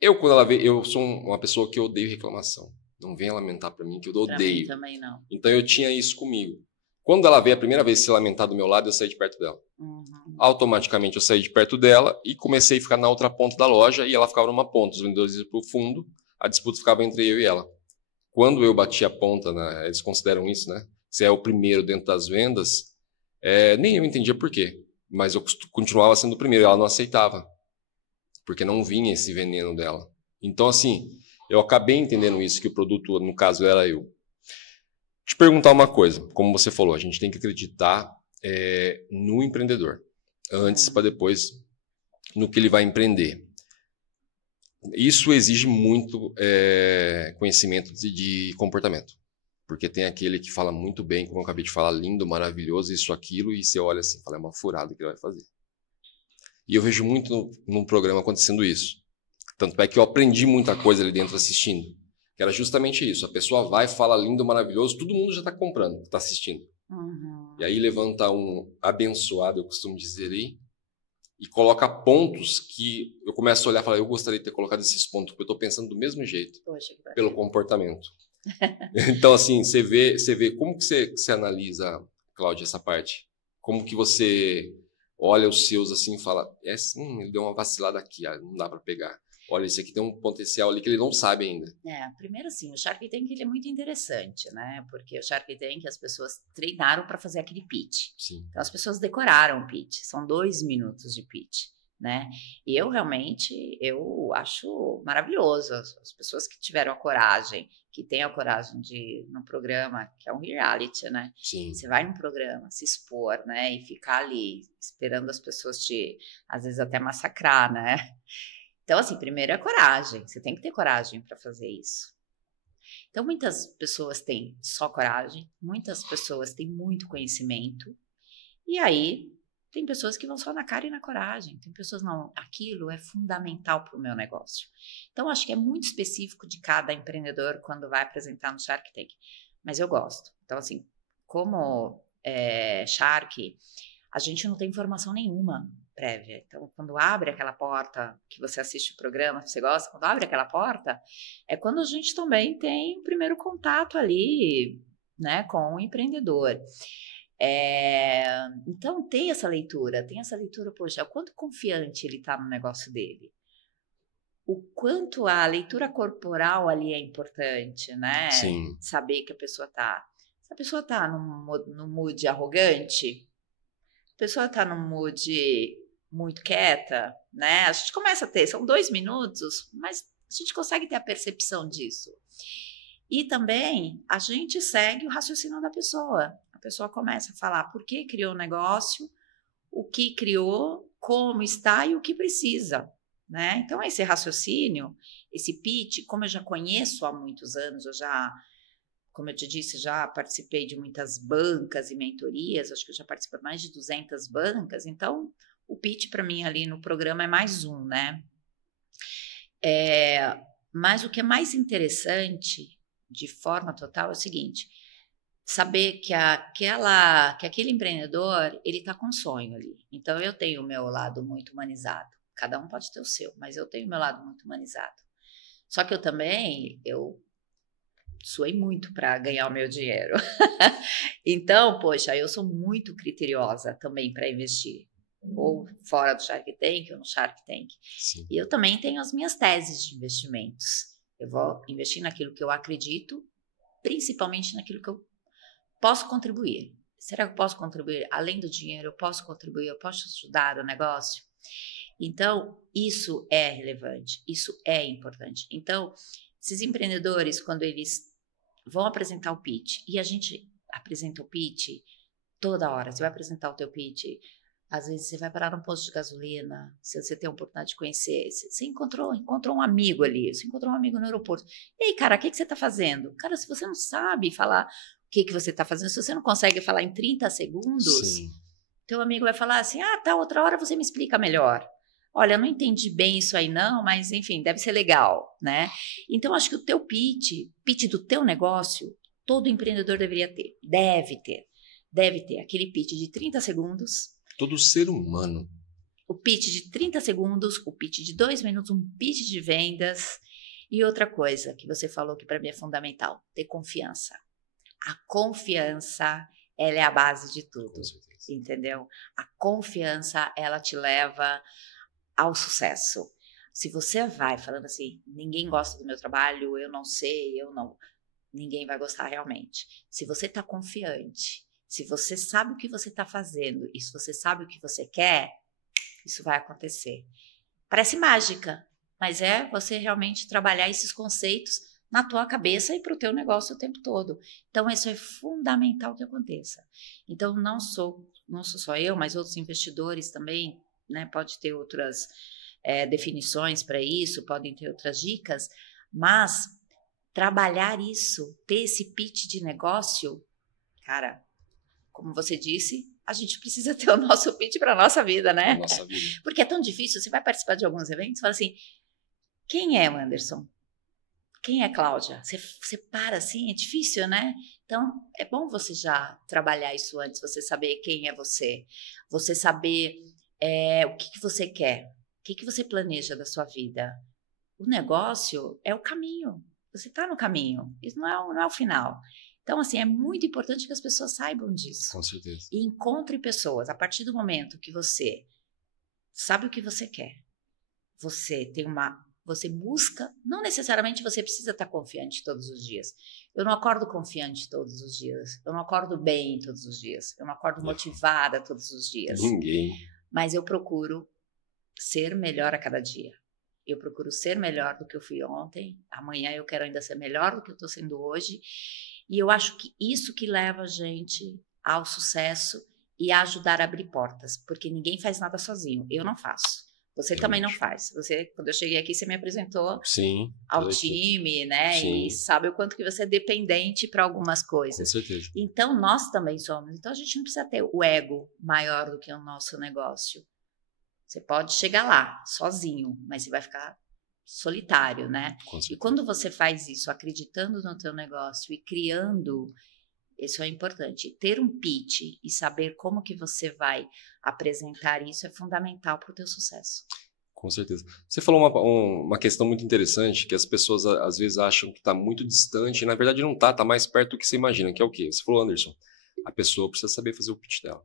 quando ela veio, eu sou uma pessoa que odeio reclamação. Não venha lamentar para mim, que eu odeio. Pra mim também não. Então eu tinha isso comigo. Quando ela veio a primeira vez se lamentar do meu lado, eu saí de perto dela. Uhum. Automaticamente eu saí de perto dela e comecei a ficar na outra ponta da loja e ela ficava numa ponta. Os vendedores iam para o fundo, a disputa ficava entre eu e ela. Quando eu bati a ponta, né, eles consideram isso, né? Se é o primeiro dentro das vendas, nem eu entendia por quê. Mas eu continuava sendo o primeiro, ela não aceitava. Porque não vinha esse veneno dela. Então, assim, eu acabei entendendo isso, que o produto, no caso, era eu. Te perguntar uma coisa, como você falou, a gente tem que acreditar no empreendedor, antes para depois no que ele vai empreender. Isso exige muito conhecimento de comportamento, porque tem aquele que fala muito bem, como eu acabei de falar, lindo, maravilhoso, isso, aquilo, e você olha assim, fala, é uma furada que ele vai fazer. E eu vejo muito no programa acontecendo isso. Tanto é que eu aprendi muita coisa ali dentro assistindo. Que era justamente isso. A pessoa vai, fala lindo, maravilhoso, todo mundo já está comprando, está assistindo. Uhum. E aí levanta um abençoado, eu costumo dizer aí, e coloca pontos que eu começo a olhar e falar, eu gostaria de ter colocado esses pontos, porque eu estou pensando do mesmo jeito, Poxa, que pelo comportamento. Então, assim, você vê como que você analisa, Cláudia, essa parte? Como que você olha os seus assim e fala, ele deu uma vacilada aqui, não dá para pegar. Olha, esse aqui tem um potencial ali que ele não sabe ainda. Primeiro assim, o Shark Tank ele é muito interessante, né? Porque o Shark Tank as pessoas treinaram para fazer aquele pitch. Sim. Então as pessoas decoraram o pitch, são 2 minutos de pitch, né? E eu acho maravilhoso as pessoas que tiveram a coragem, que têm a coragem de ir no programa, que é um reality, né? Sim. Você vai no programa, se expor, né? E ficar ali esperando as pessoas às vezes até massacrar, né? Então, assim, primeiro é coragem. Você tem que ter coragem para fazer isso. Então, muitas pessoas têm só coragem, muitas pessoas têm muito conhecimento. E aí, tem pessoas que vão só na cara e na coragem. Tem pessoas, não, aquilo é fundamental para o meu negócio. Então, acho que é muito específico de cada empreendedor quando vai apresentar no Shark Tank. Mas eu gosto. Então, assim, como Shark, a gente não tem informação nenhuma prévia. Então, quando abre aquela porta, que você assiste o programa, você gosta, quando abre aquela porta, é quando a gente também tem o primeiro contato ali, né, com o empreendedor. Então, tem essa leitura, poxa, o quanto confiante ele está no negócio dele. O quanto a leitura corporal ali é importante, né? Sim. Saber que a pessoa está. Se a pessoa está num mood arrogante, a pessoa está num mood muito quieta, né? A gente começa a ter, são 2 minutos, mas a gente consegue ter a percepção disso. E também a gente segue o raciocínio da pessoa. A pessoa começa a falar por que criou o negócio, o que criou, como está e o que precisa, né? Então, esse raciocínio, esse pitch, como eu já conheço há muitos anos, como eu te disse, já participei de muitas bancas e mentorias, acho que eu já participo de mais de 200 bancas, então o pitch para mim ali no programa é mais um, né? Mas o que é mais interessante, de forma total, é o seguinte, saber que aquele empreendedor, ele está com um sonho ali. Então, eu tenho o meu lado muito humanizado. Cada um pode ter o seu, mas eu tenho o meu lado muito humanizado. Só que eu suei muito para ganhar o meu dinheiro. Então, poxa, eu sou muito criteriosa também para investir. Ou fora do Shark Tank, ou no Shark Tank. Sim. E eu também tenho as minhas teses de investimentos. Eu vou investir naquilo que eu acredito, principalmente naquilo que eu posso contribuir. Será que eu posso contribuir? Além do dinheiro, eu posso contribuir, eu posso ajudar o negócio? Então, isso é relevante, isso é importante. Então, esses empreendedores, quando eles vão apresentar o pitch, e a gente apresenta o pitch toda hora, você vai apresentar o teu pitch, às vezes você vai parar num posto de gasolina, se você tem a oportunidade de conhecer, você encontrou um amigo ali, você encontrou um amigo no aeroporto. E aí, cara, o que você está fazendo? Cara, se você não sabe falar o que você está fazendo, se você não consegue falar em 30 segundos, Sim. teu amigo vai falar assim, tá, outra hora você me explica melhor. Olha, eu não entendi bem isso aí não, mas enfim, deve ser legal, né? Então, acho que o teu pitch do teu negócio, todo empreendedor deveria ter, deve ter aquele pitch de 30 segundos. Todo ser humano. O pitch de 30 segundos, o pitch de 2 minutos, um pitch de vendas. E outra coisa que você falou que para mim é fundamental, ter confiança. A confiança, ela é a base de tudo, entendeu? A confiança, ela te leva ao sucesso. Se você vai falando assim, ninguém gosta do meu trabalho, eu não sei, ninguém vai gostar realmente. Se você está confiante, se você sabe o que você está fazendo e se você sabe o que você quer, isso vai acontecer. Parece mágica, mas é você realmente trabalhar esses conceitos na tua cabeça e para o teu negócio o tempo todo. Então, isso é fundamental que aconteça. Então, não sou só eu, mas outros investidores também, né? Pode ter outras definições para isso, podem ter outras dicas, mas trabalhar isso, ter esse pitch de negócio, cara, como você disse, a gente precisa ter o nosso pitch para a nossa vida, né? Nossa vida. Porque é tão difícil, você vai participar de alguns eventos e fala assim, quem é o Anderson? Quem é a Cláudia? Você para assim, é difícil, né? Então, é bom você já trabalhar isso antes, você saber quem é você saber o que você quer, o que você planeja da sua vida. O negócio é o caminho, você está no caminho, isso não é o final. Então, assim, é muito importante que as pessoas saibam disso. Com certeza. E encontre pessoas. A partir do momento que você sabe o que você quer, você busca, não necessariamente você precisa estar confiante todos os dias. Eu não acordo confiante todos os dias. Eu não acordo bem todos os dias. Eu não acordo motivada todos os dias. Ninguém. Mas eu procuro ser melhor a cada dia. Eu procuro ser melhor do que eu fui ontem. Amanhã eu quero ainda ser melhor do que eu estou sendo hoje. E eu acho que isso que leva a gente ao sucesso e a ajudar a abrir portas. Porque ninguém faz nada sozinho. Eu não faço. Você também não faz. Quando eu cheguei aqui, você me apresentou ao time, né? Sim. E sabe o quanto que você é dependente para algumas coisas. Com certeza. Então, nós também somos. Então, a gente não precisa ter o ego maior do que o nosso negócio. Você pode chegar lá, sozinho, mas você vai ficar solitário, né? E quando você faz isso, acreditando no teu negócio e criando... Isso é importante. Ter um pitch e saber como que você vai apresentar isso é fundamental para o teu sucesso. Com certeza. Você falou uma questão muito interessante, que as pessoas às vezes acham que está muito distante, e na verdade não está, está mais perto do que você imagina, que é o quê? Você falou, Anderson, a pessoa precisa saber fazer o pitch dela.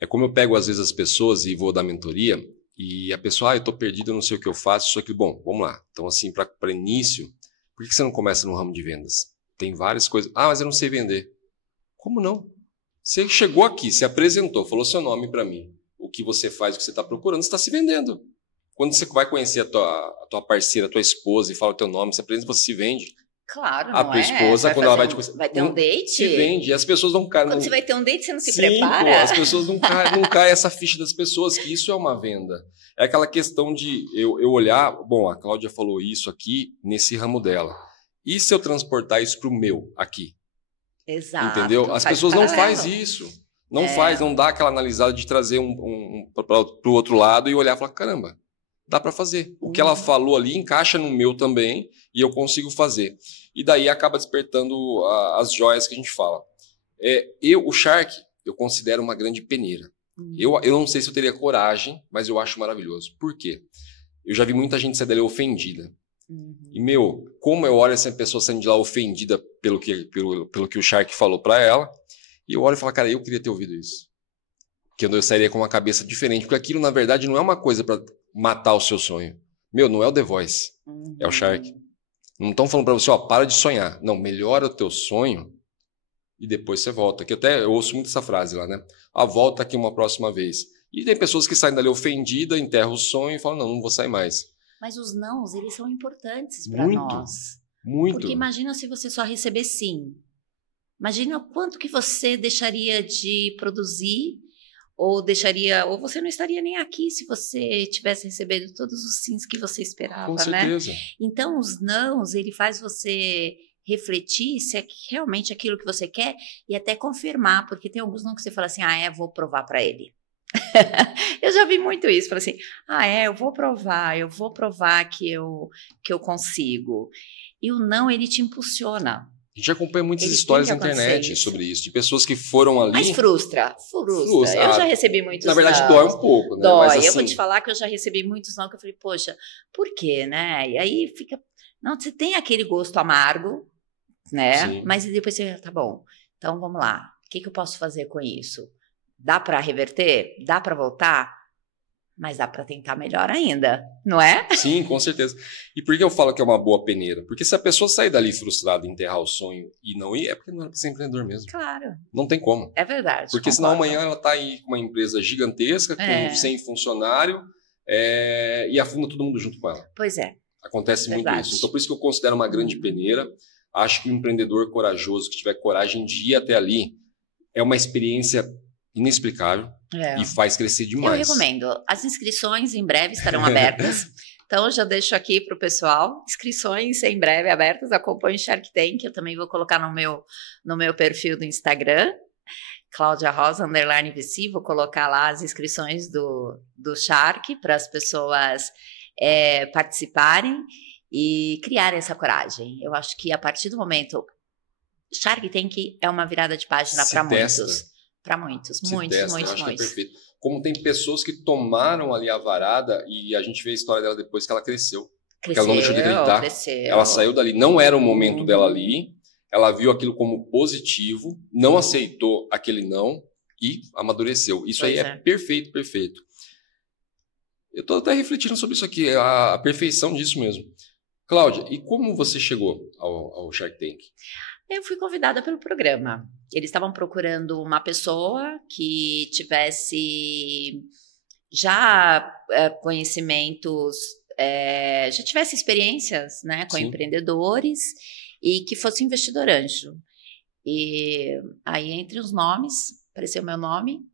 É como eu pego às vezes as pessoas e vou dar mentoria, e a pessoa, eu estou perdido, eu não sei o que eu faço, só que, bom, vamos lá. Então assim, para início, por que você não começa no ramo de vendas? Tem várias coisas. Mas eu não sei vender. Como não? Você chegou aqui, se apresentou, falou seu nome para mim, o que você faz, o que você está procurando, você está se vendendo. Quando você vai conhecer a tua parceira, a tua esposa e fala o teu nome, você apresenta, você se vende. Claro, não a tua esposa, quando ela vai te conhecer, vai ter um date? Se vende. E as pessoas não caem. Quando você vai ter um date, você não se Sim, prepara? Pô, as pessoas não caem essa ficha das pessoas, que isso é uma venda. É aquela questão de eu olhar, bom, a Cláudia falou isso aqui nesse ramo dela. E se eu transportar isso para o meu aqui? Exato. Entendeu? As pessoas não fazem isso. Não dá aquela analisada de trazer para o outro lado e olhar e falar, caramba, dá para fazer. O que ela falou ali encaixa no meu também e eu consigo fazer. E daí acaba despertando as joias que a gente fala. O Shark, eu considero uma grande peneira. Eu não sei se eu teria coragem, mas eu acho maravilhoso. Por quê? Eu já vi muita gente sair dali ofendida. E, como eu olho essa pessoa saindo de lá ofendida pelo que o Shark falou para ela, e eu olho e falo, cara, eu queria ter ouvido isso. Porque eu sairia com uma cabeça diferente, porque aquilo, na verdade, não é uma coisa para matar o seu sonho. Não é o The Voice, é o Shark. Não estão falando para você, para de sonhar. Não, melhora o teu sonho e depois você volta. Que eu ouço muito essa frase lá, né? Volta aqui uma próxima vez. E tem pessoas que saem dali ofendidas, enterram o sonho e falam, não vou sair mais. Mas os nãos, eles são importantes para nós. Muito. Porque imagina se você só receber sim. Imagina o quanto que você deixaria de produzir ou você não estaria nem aqui se você tivesse recebido todos os sims que você esperava, Com certeza. Né? Então, os nãos, ele faz você refletir se é realmente aquilo que você quer e até confirmar, porque tem alguns não que você fala assim, vou provar para ele. Eu já vi muito isso, falei assim, eu vou provar que eu consigo. E o não, ele te impulsiona. A gente acompanha muitas histórias na internet sobre isso, de pessoas que foram ali... Mas frustra. Eu já recebi muitos não. Na verdade, dói um pouco, né? Dói, mas, assim... eu vou te falar que eu já recebi muitos não, que eu falei, poxa, por quê, né? E aí fica... Não, você tem aquele gosto amargo, né? Sim. Mas depois você, tá bom, então vamos lá. O que eu posso fazer com isso? Dá para reverter? Dá para voltar? Mas dá para tentar melhor ainda, não é? Sim, com certeza. E por que eu falo que é uma boa peneira? Porque se a pessoa sair dali frustrada, enterrar o sonho e não ir, é porque não era para ser empreendedor mesmo. Claro. Não tem como. É verdade. Porque senão amanhã ela está aí com uma empresa gigantesca, com 100 funcionários, e afunda todo mundo junto com ela. Pois é. Acontece muito isso. Então por isso que eu considero uma grande peneira. Acho que o empreendedor corajoso, que tiver coragem de ir até ali, é uma experiência inexplicável e faz crescer demais. Eu recomendo. As inscrições em breve estarão abertas. Então, já deixo aqui para o pessoal. Inscrições em breve abertas. Acompanhe o Shark Tank. Eu também vou colocar no meu perfil do Instagram. Cláudia Rosa, _VC, vou colocar lá as inscrições do Shark para as pessoas participarem e criarem essa coragem. Eu acho que a partir do momento... Shark Tank é uma virada de página para muitos. Para muitos, muitos. Eu acho que é perfeito. Como tem pessoas que tomaram ali a varada e a gente vê a história dela depois que ela cresceu. Porque ela não deixou de acreditar. Ela saiu dali, não era o momento dela ali, ela viu aquilo como positivo, não aceitou aquele não e amadureceu. Isso aí é perfeito, perfeito. Eu estou até refletindo sobre isso aqui, a perfeição disso mesmo. Cláudia, e como você chegou ao Shark Tank? Eu fui convidada pelo programa. Eles estavam procurando uma pessoa que tivesse já conhecimentos, já tivesse experiências, né, com empreendedores e que fosse investidor anjo. E aí, entre os nomes, apareceu meu nome.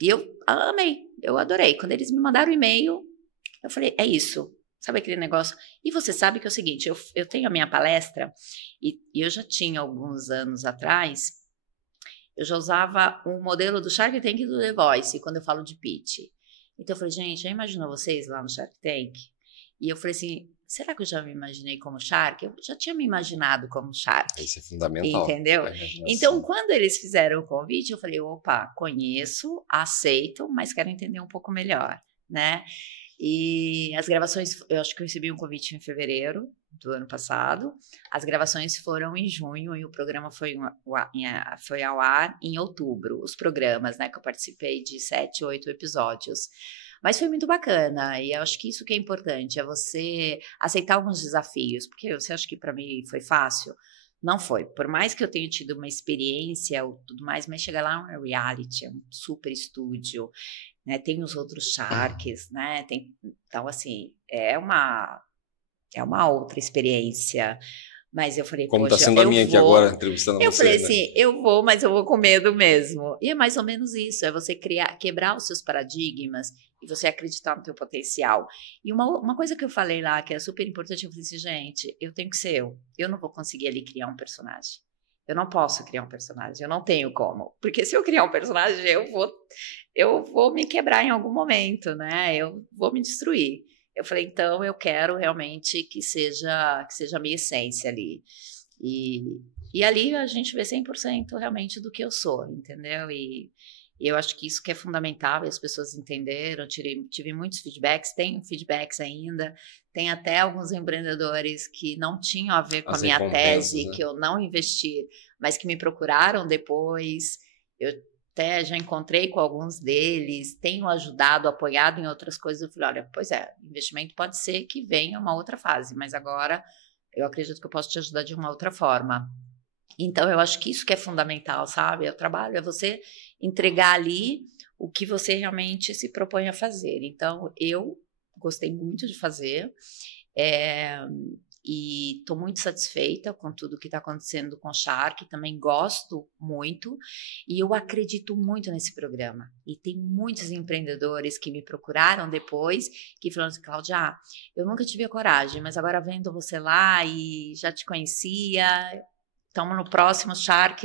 E eu amei, eu adorei. Quando eles me mandaram o e-mail, eu falei, é isso. Sabe aquele negócio? E você sabe que é o seguinte, eu tenho a minha palestra e eu já tinha alguns anos atrás, eu já usava o modelo do Shark Tank e do The Voice quando eu falo de pitch. Então eu falei, gente, já imaginou vocês lá no Shark Tank? E eu falei assim, será que eu já me imaginei como Shark? Eu já tinha me imaginado como Shark. Isso é fundamental. Entendeu? Então, quando eles fizeram o convite, eu falei, opa, conheço, aceito, mas quero entender um pouco melhor, né? E as gravações, eu acho que eu recebi um convite em fevereiro do ano passado. As gravações foram em junho e o programa foi ao ar em outubro. Os programas, né, que eu participei de 7, 8 episódios. Mas foi muito bacana e eu acho que isso que é importante, é você aceitar alguns desafios. Porque você acha que para mim foi fácil? Não foi. Por mais que eu tenha tido uma experiência ou tudo mais, mas chegar lá é um reality, é um super estúdio. Né, tem os outros Sharks, né? Então, assim, é uma outra experiência. Mas eu falei, como está sendo a minha aqui agora, entrevistando você. Eu falei né? assim, eu vou, mas eu vou com medo mesmo. E é mais ou menos isso, é você quebrar os seus paradigmas e você acreditar no teu potencial. E uma coisa que eu falei lá, que é super importante, eu falei assim, gente, eu tenho que ser eu. Eu não vou conseguir ali criar um personagem. Eu não posso criar um personagem, eu não tenho como. Porque se eu criar um personagem, eu vou me quebrar em algum momento, né? Eu vou me destruir. Eu falei, então eu quero realmente que seja a minha essência ali. E ali a gente vê 100% realmente do que eu sou, entendeu? E eu acho que isso que é fundamental, e as pessoas entenderam, tive muitos feedbacks, tenho feedbacks ainda, tem até alguns empreendedores que não tinham a ver com a minha tese, né? Que eu não investi, mas que me procuraram depois, eu até já encontrei com alguns deles, tenho ajudado, apoiado em outras coisas, eu falei, olha, pois é, investimento pode ser que venha uma outra fase, mas agora eu acredito que eu posso te ajudar de uma outra forma. Então, eu acho que isso que é fundamental, sabe? O trabalho é você entregar ali o que você realmente se propõe a fazer. Então, eu gostei muito de fazer e estou muito satisfeita com tudo que está acontecendo com o Shark, também gosto muito e eu acredito muito nesse programa. E tem muitos empreendedores que me procuraram depois, que falaram assim, Cláudia, eu nunca tive a coragem, mas agora vendo você lá e já te conhecia... Então, no próximo Shark,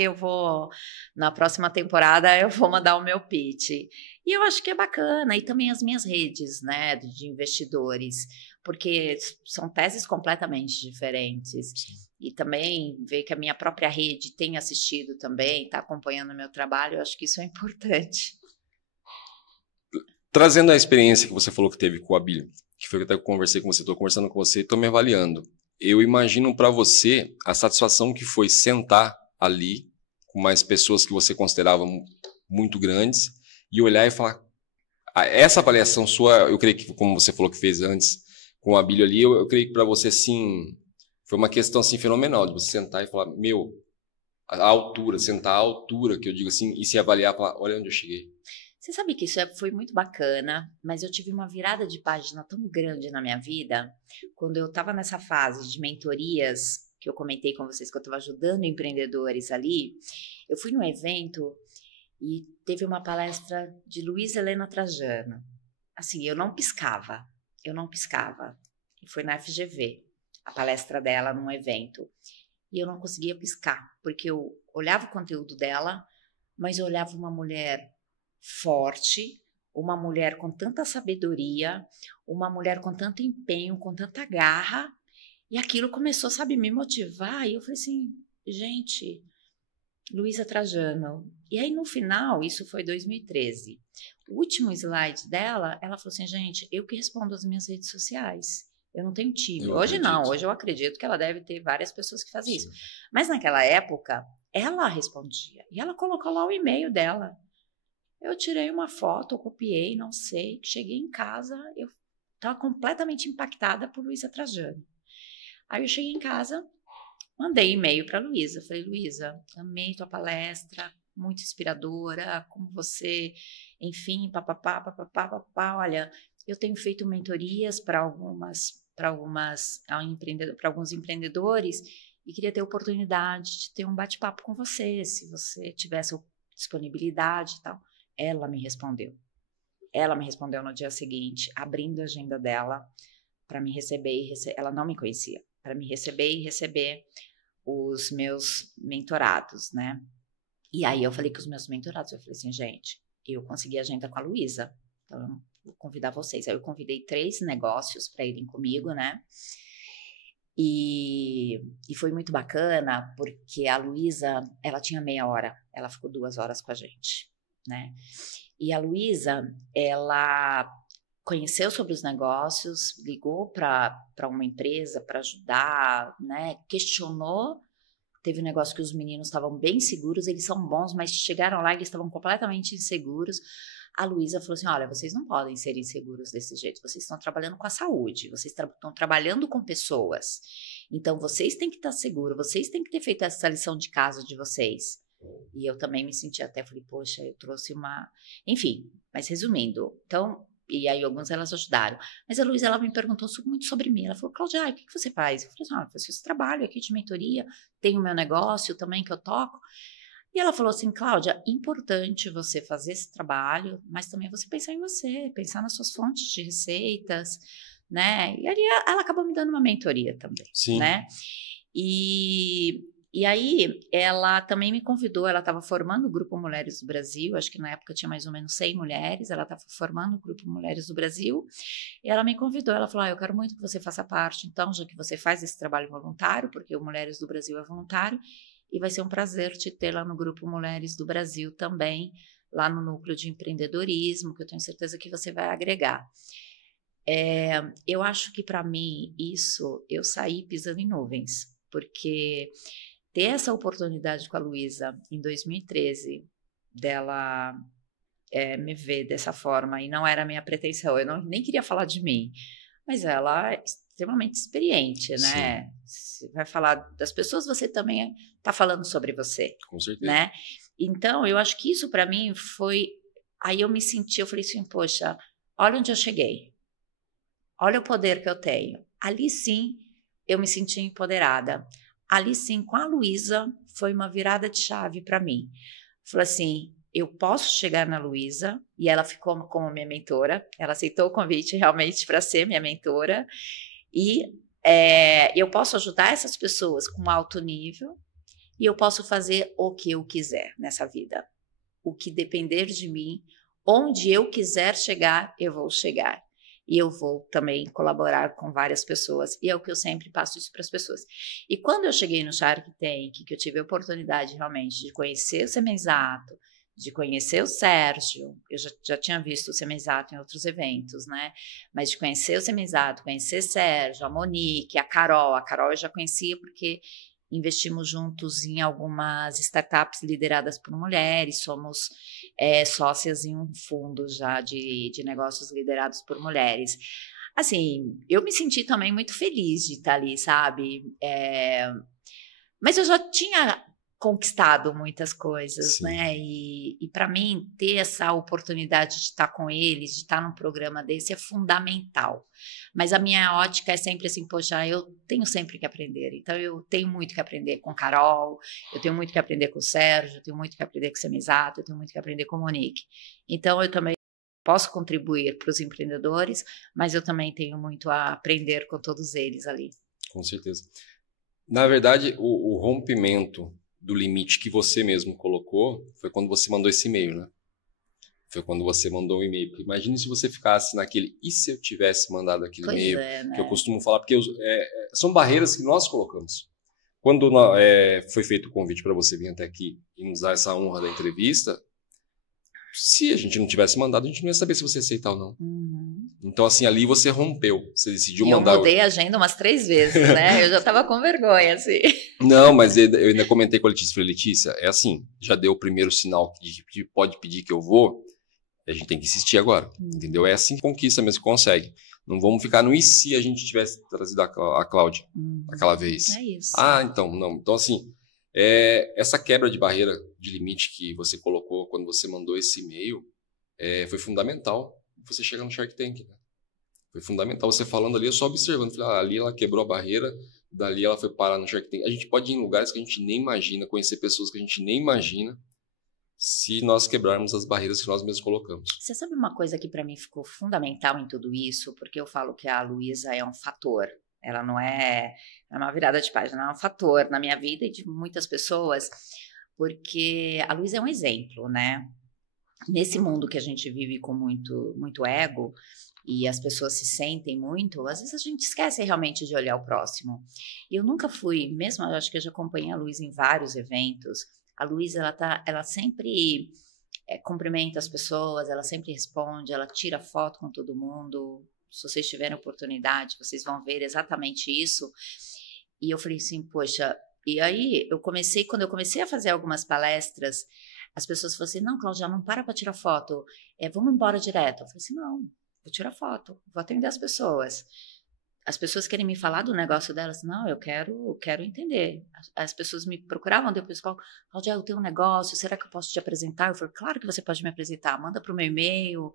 na próxima temporada, eu vou mandar o meu pitch. E eu acho que é bacana. E também as minhas redes, né, de investidores, porque são teses completamente diferentes. E também ver que a minha própria rede tem assistido também, está acompanhando o meu trabalho, eu acho que isso é importante. Trazendo a experiência que você falou que teve com a Abílio, que foi que eu até conversei com você, estou conversando com você, estou me avaliando. Eu imagino para você a satisfação que foi sentar ali com mais pessoas que você considerava muito grandes e olhar e falar, essa avaliação sua, eu creio que como você falou que fez antes com o Abílio ali, eu creio que para você sim, foi uma questão assim fenomenal de você sentar e falar, meu, a altura, sentar à altura, que eu digo assim, e se avaliar, falar, olha onde eu cheguei. Você sabe que isso foi muito bacana, mas eu tive uma virada de página tão grande na minha vida, quando eu estava nessa fase de mentorias, que eu comentei com vocês que eu estava ajudando empreendedores ali, eu fui num evento e teve uma palestra de Luísa Helena Trajano. Assim, eu não piscava. E foi na FGV, a palestra dela num evento. e eu não conseguia piscar, porque eu olhava o conteúdo dela, mas eu olhava uma mulher forte, uma mulher com tanta sabedoria, uma mulher com tanto empenho, com tanta garra, e aquilo começou, sabe, me motivar, e eu falei assim, gente, Luísa Trajano. E aí no final, isso foi 2013, o último slide dela, ela falou assim, gente, eu que respondo as minhas redes sociais. Eu não tenho time. Hoje não, hoje eu acredito que ela deve ter várias pessoas que fazem isso. Mas naquela época, ela respondia. E ela colocou lá o e-mail dela. Eu tirei uma foto, eu copiei, não sei. Cheguei em casa, eu estava completamente impactada por Luísa Trajano. Aí eu cheguei em casa, mandei e-mail para a Luísa. Falei, Luísa, amei tua palestra, muito inspiradora, como você, enfim, papapá, papapá, papapá. Olha, eu tenho feito mentorias para alguns empreendedores e queria ter a oportunidade de ter um bate-papo com você, se você tivesse disponibilidade e tal. Ela me respondeu. Ela me respondeu no dia seguinte, abrindo a agenda dela para me receber. Ela não me conhecia. Para me receber e receber os meus mentorados, né? E aí eu falei com os meus mentorados, eu falei assim, gente, eu consegui agenda com a Luísa, então eu vou convidar vocês. Aí eu convidei 3 negócios para irem comigo, né? E foi muito bacana, porque a Luísa, ela tinha meia hora, ela ficou 2 horas com a gente, né? E a Luísa, ela conheceu sobre os negócios, ligou para uma empresa para ajudar, né? Questionou. Teve um negócio que os meninos estavam bem seguros, eles são bons, mas chegaram lá e eles estavam completamente inseguros. A Luísa falou assim, olha, vocês não podem ser inseguros desse jeito, vocês estão trabalhando com a saúde, vocês estão trabalhando com pessoas, então vocês têm que estar seguros, vocês têm que ter feito essa lição de casa de vocês. E eu também me senti até, falei, poxa, eu trouxe uma... Enfim, mas resumindo, então... E aí alguns elas ajudaram. Mas a Luísa, ela me perguntou muito sobre mim. Ela falou, Cláudia, o que você faz? Eu falei assim, eu faço esse trabalho aqui de mentoria, tenho o meu negócio também que eu toco. E ela falou assim, Cláudia, importante você fazer esse trabalho, mas também você pensar em você, pensar nas suas fontes de receitas, né? E ali ela acabou me dando uma mentoria também, Sim. né? E aí, ela também me convidou, ela estava formando o Grupo Mulheres do Brasil, acho que na época tinha mais ou menos 100 mulheres, ela estava formando o Grupo Mulheres do Brasil, e ela me convidou, ela falou, eu quero muito que você faça parte, então, já que você faz esse trabalho voluntário, porque o Mulheres do Brasil é voluntário, e vai ser um prazer te ter lá no Grupo Mulheres do Brasil também, lá no núcleo de empreendedorismo, que eu tenho certeza que você vai agregar. Eu acho que para mim, eu saí pisando em nuvens, porque... ter essa oportunidade com a Luísa em 2013, dela me ver dessa forma, e não era a minha pretensão, eu nem queria falar de mim, mas ela é extremamente experiente, né? Você vai falar das pessoas, você também está falando sobre você. Com certeza. Né? Então, eu acho que isso para mim foi... Aí eu me senti, eu falei assim, poxa, olha onde eu cheguei. Olha o poder que eu tenho. Ali sim, eu me senti empoderada. Ali sim, com a Luísa, foi uma virada de chave para mim. Falei assim, eu posso chegar na Luísa, e ela ficou como minha mentora, ela aceitou o convite realmente para ser minha mentora, e eu posso ajudar essas pessoas com alto nível, e eu posso fazer o que eu quiser nessa vida. O que depender de mim, onde eu quiser chegar, eu vou chegar. E eu vou também colaborar com várias pessoas, e é o que eu sempre passo isso para as pessoas. E quando eu cheguei no Shark Tank, que eu tive a oportunidade realmente de conhecer o Semenzato, de conhecer o Sérgio, eu já tinha visto o Semenzato em outros eventos, né? Mas de conhecer o Semenzato, conhecer Sérgio, a Monique, a Carol eu já conhecia porque investimos juntos em algumas startups lideradas por mulheres, somos sócias em um fundo já de negócios liderados por mulheres. Assim, eu me senti também muito feliz de estar ali, sabe? Mas eu já tinha conquistado muitas coisas, né? E para mim, ter essa oportunidade de estar com eles, de estar num programa desse é fundamental. Mas a minha ótica é sempre assim, poxa, eu tenho sempre que aprender. Então, eu tenho muito que aprender com Carol, eu tenho muito que aprender com o Sérgio, eu tenho muito que aprender com o Semenzato, eu tenho muito que aprender com a Monique. Então, eu também posso contribuir para os empreendedores, mas eu também tenho muito a aprender com todos eles ali. Com certeza. Na verdade, o rompimento do limite que você mesmo colocou foi quando você mandou esse e-mail, né? Foi quando você mandou um e-mail. Imagine se você ficasse naquele, e se eu tivesse mandado aquele e-mail, né? que eu costumo falar, porque são barreiras que nós colocamos. Quando foi feito o convite para você vir até aqui e nos dar essa honra da entrevista, se a gente não tivesse mandado, a gente não ia saber se você aceitar ou não. Então, assim, ali você rompeu, você decidiu mandar. Eu mudei a agenda umas 3 vezes, né? Eu já estava com vergonha, assim. Não, mas eu ainda comentei com a Letícia. Falei, Letícia, é assim, já deu o primeiro sinal que pode pedir que eu vou, a gente tem que insistir agora, entendeu? É assim que conquista mesmo, que consegue. Não vamos ficar no e se a gente tivesse trazido a Cláudia aquela vez. É isso. Então, não. Então, assim, essa quebra de barreira de limite que você colocou quando você mandou esse e-mail foi fundamental você chegar no Shark Tank. Né? Foi fundamental. Você falando ali, eu só observando. Falei, ali ela quebrou a barreira, dali ela foi parar no Shark Tank. A gente pode ir em lugares que a gente nem imagina, conhecer pessoas que a gente nem imagina, se nós quebrarmos as barreiras que nós mesmos colocamos. Você sabe uma coisa que para mim ficou fundamental em tudo isso? Porque eu falo que a Luísa é um fator. Ela não é uma virada de página, ela é um fator na minha vida e de muitas pessoas, porque a Luísa é um exemplo, né? Nesse mundo que a gente vive com muito ego e as pessoas se sentem muito, às vezes a gente esquece realmente de olhar o próximo. E eu nunca fui, mesmo eu acho que eu já acompanhei a Luísa em vários eventos. A Luísa, ela sempre cumprimenta as pessoas, ela sempre responde, ela tira foto com todo mundo. Se vocês tiverem oportunidade, vocês vão ver exatamente isso. E eu falei assim, poxa, e aí quando eu comecei a fazer algumas palestras, as pessoas falaram assim, não, Cláudia, não para tirar foto, vamos embora direto. Eu falei assim, não, vou tirar foto, vou atender as pessoas. As pessoas querem me falar do negócio delas, não, eu quero entender. As pessoas me procuravam, depois falavam, Cláudia, eu tenho um negócio, será que eu posso te apresentar? Eu falei, claro que você pode me apresentar, manda para o meu e-mail,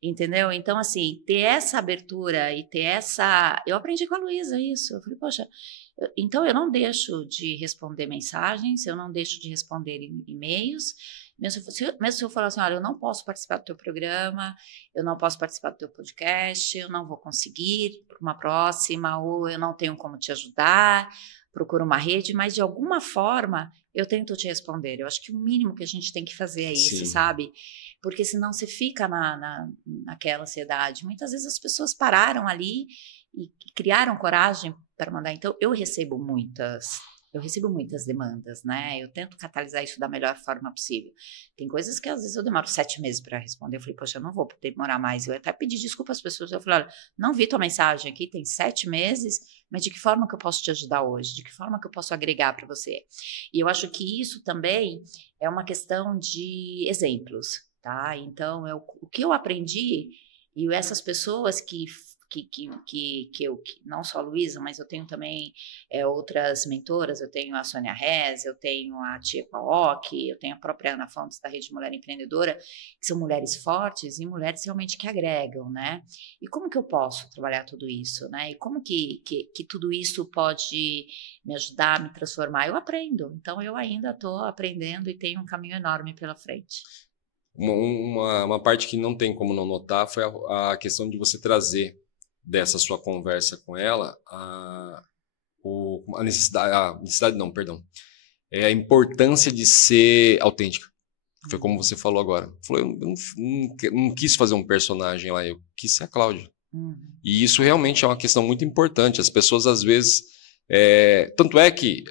entendeu? Então, assim, ter essa abertura e ter essa... Eu aprendi com a Luísa isso, eu falei, poxa, então eu não deixo de responder mensagens, eu não deixo de responder e-mails, mesmo se eu falar assim, olha, eu não posso participar do teu programa, eu não posso participar do teu podcast, eu não vou conseguir para uma próxima, ou eu não tenho como te ajudar, procuro uma rede, mas de alguma forma eu tento te responder. Eu acho que o mínimo que a gente tem que fazer é isso, sabe? Porque senão você fica naquela ansiedade. Muitas vezes as pessoas pararam ali e criaram coragem para mandar. Então, eu recebo muitas demandas, né? Eu tento catalisar isso da melhor forma possível. Tem coisas que às vezes eu demoro 7 meses para responder. Eu falei, poxa, eu não vou demorar mais. Eu até pedi desculpa às pessoas. Eu falei, olha, não vi tua mensagem aqui, tem 7 meses, mas de que forma que eu posso te ajudar hoje? De que forma que eu posso agregar para você? E eu acho que isso também é uma questão de exemplos, tá? Então, o que eu aprendi e essas pessoas que não só a Luísa, mas eu tenho também outras mentoras, eu tenho a Sônia Rez, eu tenho a Tia Paok, eu tenho a própria Ana Fontes da Rede Mulher Empreendedora, que são mulheres fortes e mulheres realmente que agregam, né? E como que eu posso trabalhar tudo isso, né? E como que tudo isso pode me ajudar, me transformar? Eu aprendo, então eu ainda estou aprendendo e tenho um caminho enorme pela frente. Uma parte que não tem como não notar foi a questão de você trazer dessa sua conversa com ela a a importância de ser autêntica. Foi como você falou agora. Falou, eu não quis fazer um personagem lá, eu quis ser a Cláudia. E isso realmente é uma questão muito importante. As pessoas às vezes... tanto é que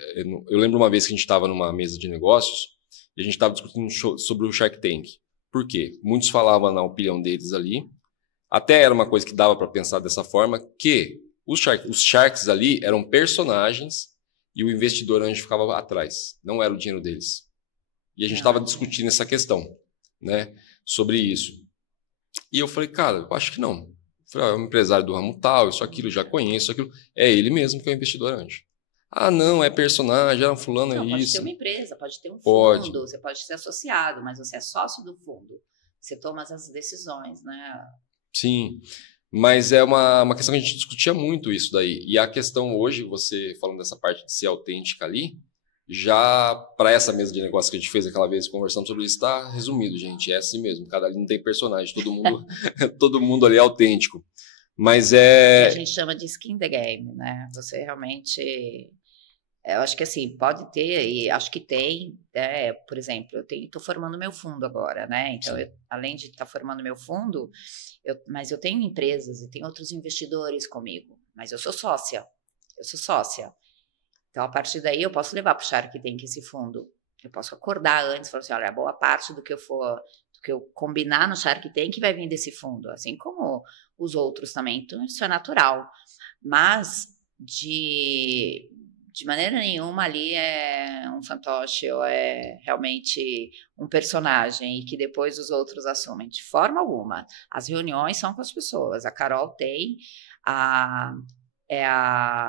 eu lembro uma vez que a gente estava numa mesa de negócios e a gente estava discutindo sobre o Shark Tank. Por quê? Muitos falavam na opinião deles ali. Até era uma coisa que dava para pensar dessa forma, que os Sharks ali eram personagens e o investidor anjo ficava atrás. Não era o dinheiro deles. E a gente estava discutindo essa questão, né, sobre isso. E eu falei, cara, eu acho que não. Eu falei, é um empresário do ramo tal, isso, aquilo, já conheço, aquilo. É ele mesmo que é o investidor anjo. Ah, não, é personagem, era fulano, não, é isso. Pode ter uma empresa, pode ter um fundo, você pode ser associado, mas você é sócio do fundo. Você toma as decisões, né? Sim, mas é uma questão que a gente discutia muito isso daí. E a questão hoje, você falando dessa parte de ser autêntica ali, já para essa mesa de negócio que a gente fez aquela vez, conversando sobre isso, está resumido, gente. É assim mesmo, cada ali não tem personagem, todo mundo ali é autêntico. Mas a gente chama de skin the game, né? Você realmente Eu acho que assim, pode ter, e acho que tem, por exemplo, eu estou formando meu fundo agora, né? Então, além de estar formando meu fundo, mas eu tenho empresas e tenho outros investidores comigo, mas eu sou sócia. Então, a partir daí, eu posso levar para o Shark Tank esse fundo. Eu posso acordar antes e falar assim, olha, boa parte do que eu combinar no Shark Tank vai vir desse fundo, assim como os outros também. Então, isso é natural. Mas, de maneira nenhuma ali é um fantoche ou é realmente um personagem e que depois os outros assumem. De forma alguma. As reuniões são com as pessoas. A Carol tem a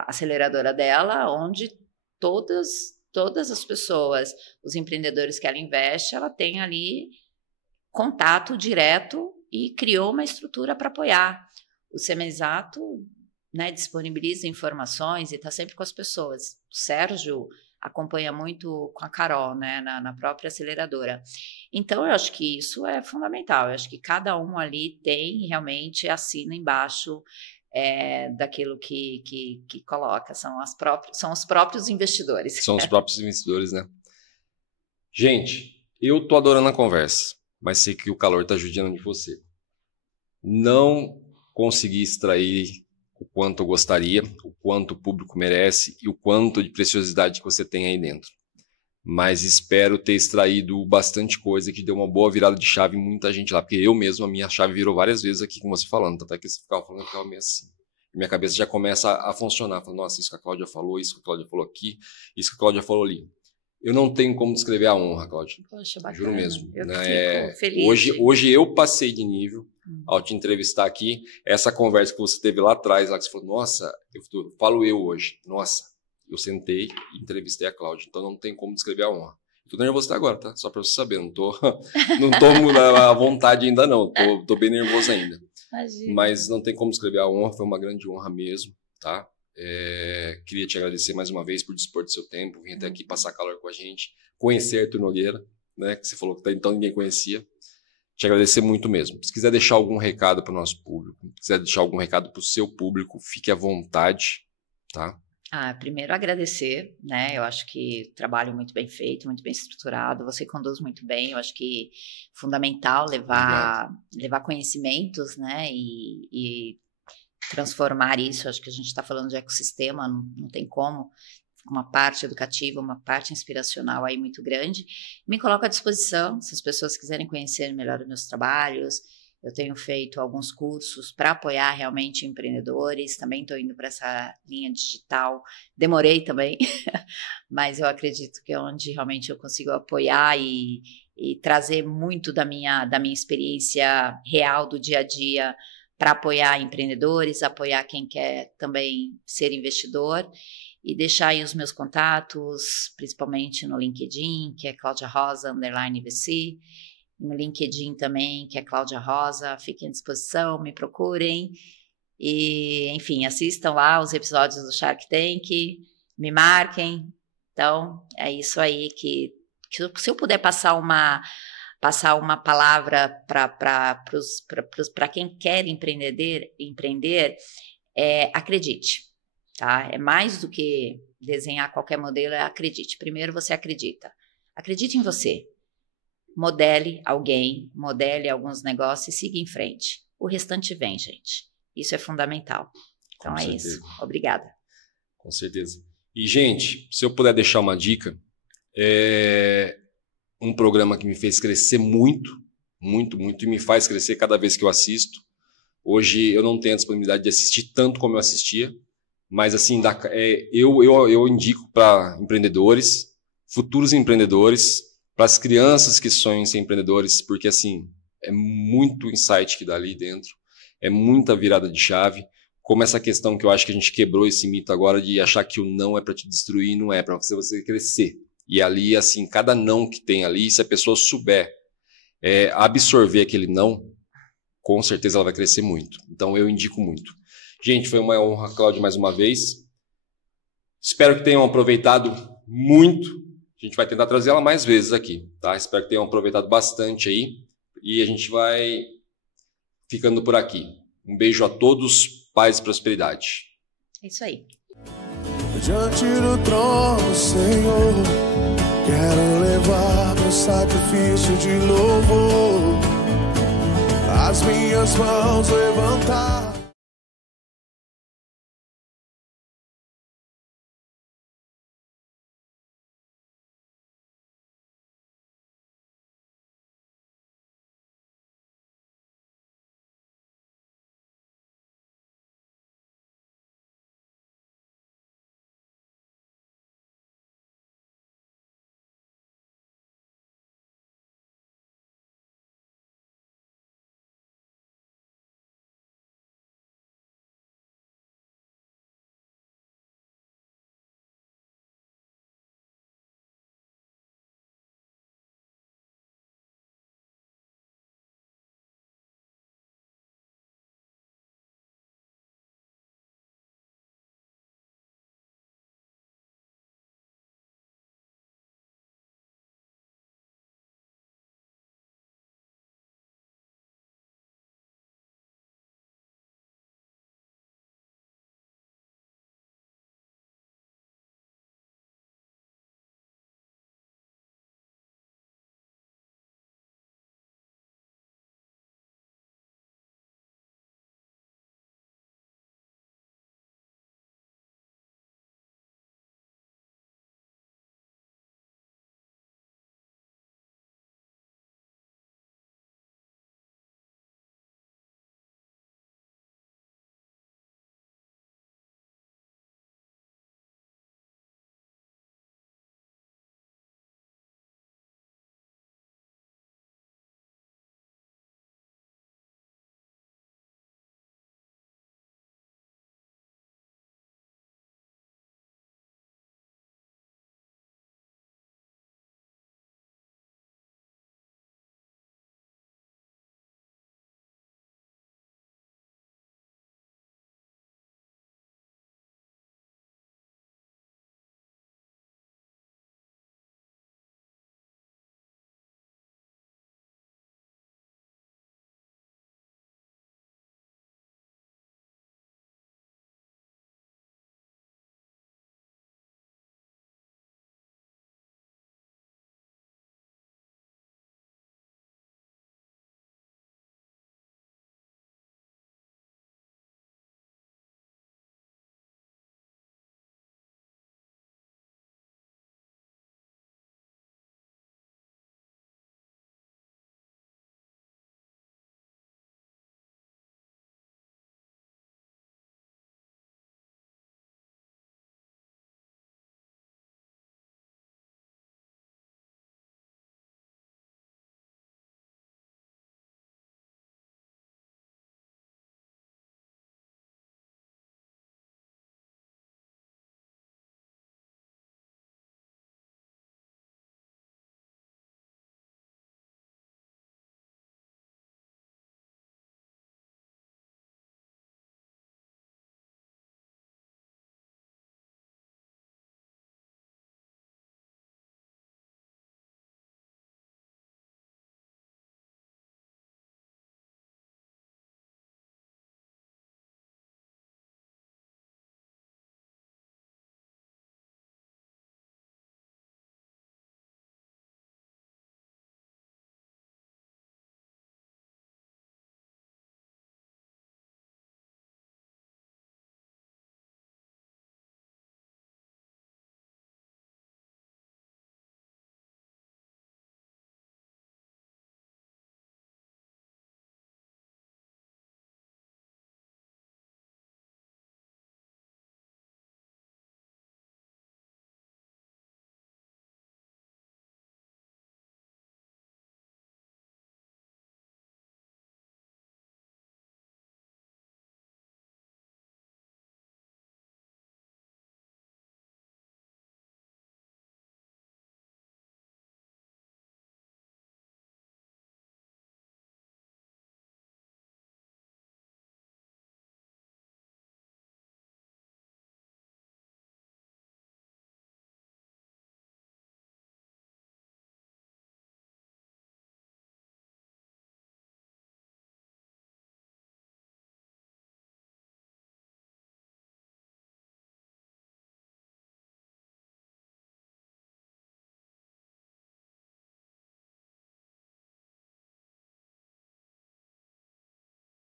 aceleradora dela, onde todas as pessoas, os empreendedores que ela investe, ela tem ali contato direto e criou uma estrutura para apoiar. O Semenzato, né, disponibiliza informações e está sempre com as pessoas. O Sérgio acompanha muito com a Carol, né, na própria aceleradora. Então, eu acho que isso é fundamental. Eu acho que cada um ali tem, realmente, assina embaixo daquilo que coloca. São os próprios investidores. São os próprios investidores, né? Gente, eu tô adorando a conversa, mas sei que o calor tá judiando de você. Não consegui extrair o quanto eu gostaria, o quanto o público merece e o quanto de preciosidade que você tem aí dentro. Mas espero ter extraído bastante coisa que deu uma boa virada de chave em muita gente lá, porque eu mesmo, a minha chave virou várias vezes aqui com você falando, até que você ficava falando, eu ficava meio assim. Minha cabeça já começa a funcionar, falando, nossa, isso que a Cláudia falou, isso que a Cláudia falou aqui, isso que a Cláudia falou ali. Eu não tenho como descrever a honra, Cláudia. Poxa, bacana. Juro mesmo. Eu fico feliz. Hoje eu passei de nível ao te entrevistar aqui. Essa conversa que você teve lá atrás, lá que você falou, nossa, falo eu hoje, nossa, eu sentei e entrevistei a Cláudia, então não tem como descrever a honra. Tô nervoso até agora, tá? Só para você saber, não tô à vontade ainda não, tô bem nervoso ainda. Imagina. Mas não tem como descrever a honra, foi uma grande honra mesmo, tá? Queria te agradecer mais uma vez por dispor do seu tempo, vir até aqui passar calor com a gente, conhecer Arthur Nogueira, né? Que você falou que então ninguém conhecia. Te agradecer muito mesmo. Se quiser deixar algum recado para o nosso público, se quiser deixar algum recado para o seu público, fique à vontade, tá? Primeiro agradecer, né? Eu acho que trabalho muito bem feito, muito bem estruturado, você conduz muito bem, eu acho que é fundamental levar conhecimentos, né? E transformar isso, acho que a gente está falando de ecossistema, não tem como, uma parte educativa, uma parte inspiracional aí muito grande. Me coloco à disposição, se as pessoas quiserem conhecer melhor os meus trabalhos. Eu tenho feito alguns cursos para apoiar realmente empreendedores, também estou indo para essa linha digital. Demorei também, mas eu acredito que é onde realmente eu consigo apoiar e trazer muito da minha experiência real do dia a dia para apoiar empreendedores, apoiar quem quer também ser investidor e deixar aí os meus contatos, principalmente no LinkedIn, que é Cláudia Rosa, _VC, no LinkedIn também, que é Cláudia Rosa, fiquem à disposição, me procurem e, enfim, assistam lá os episódios do Shark Tank, me marquem. Então, é isso aí que se eu puder passar uma palavra para quem quer empreender, acredite, tá? É mais do que desenhar qualquer modelo, acredite. Primeiro você acredita. Acredite em você. Modele alguém, modele alguns negócios e siga em frente. O restante vem, gente. Isso é fundamental. Então é isso. Obrigada. Com certeza. E, gente, se eu puder deixar uma dica, um programa que me fez crescer muito, muito, muito, e me faz crescer cada vez que eu assisto. Hoje eu não tenho a disponibilidade de assistir tanto como eu assistia, mas assim, eu indico para empreendedores, futuros empreendedores, para as crianças que sonham em ser empreendedores, porque assim, é muito insight que dá ali dentro, é muita virada de chave, como essa questão que eu acho que a gente quebrou esse mito agora de achar que o não é para te destruir, não é para fazer você crescer. E ali, assim, cada não que tem ali, se a pessoa souber absorver aquele não, com certeza ela vai crescer muito. Então, eu indico muito. Gente, foi uma honra, Cláudia, mais uma vez. Espero que tenham aproveitado muito. A gente vai tentar trazer ela mais vezes aqui, tá? Espero que tenham aproveitado bastante aí. E a gente vai ficando por aqui. Um beijo a todos, paz e prosperidade. É isso aí. diante do trono, Senhor. Quero levar meu sacrifício de louvor, as minhas mãos levantar.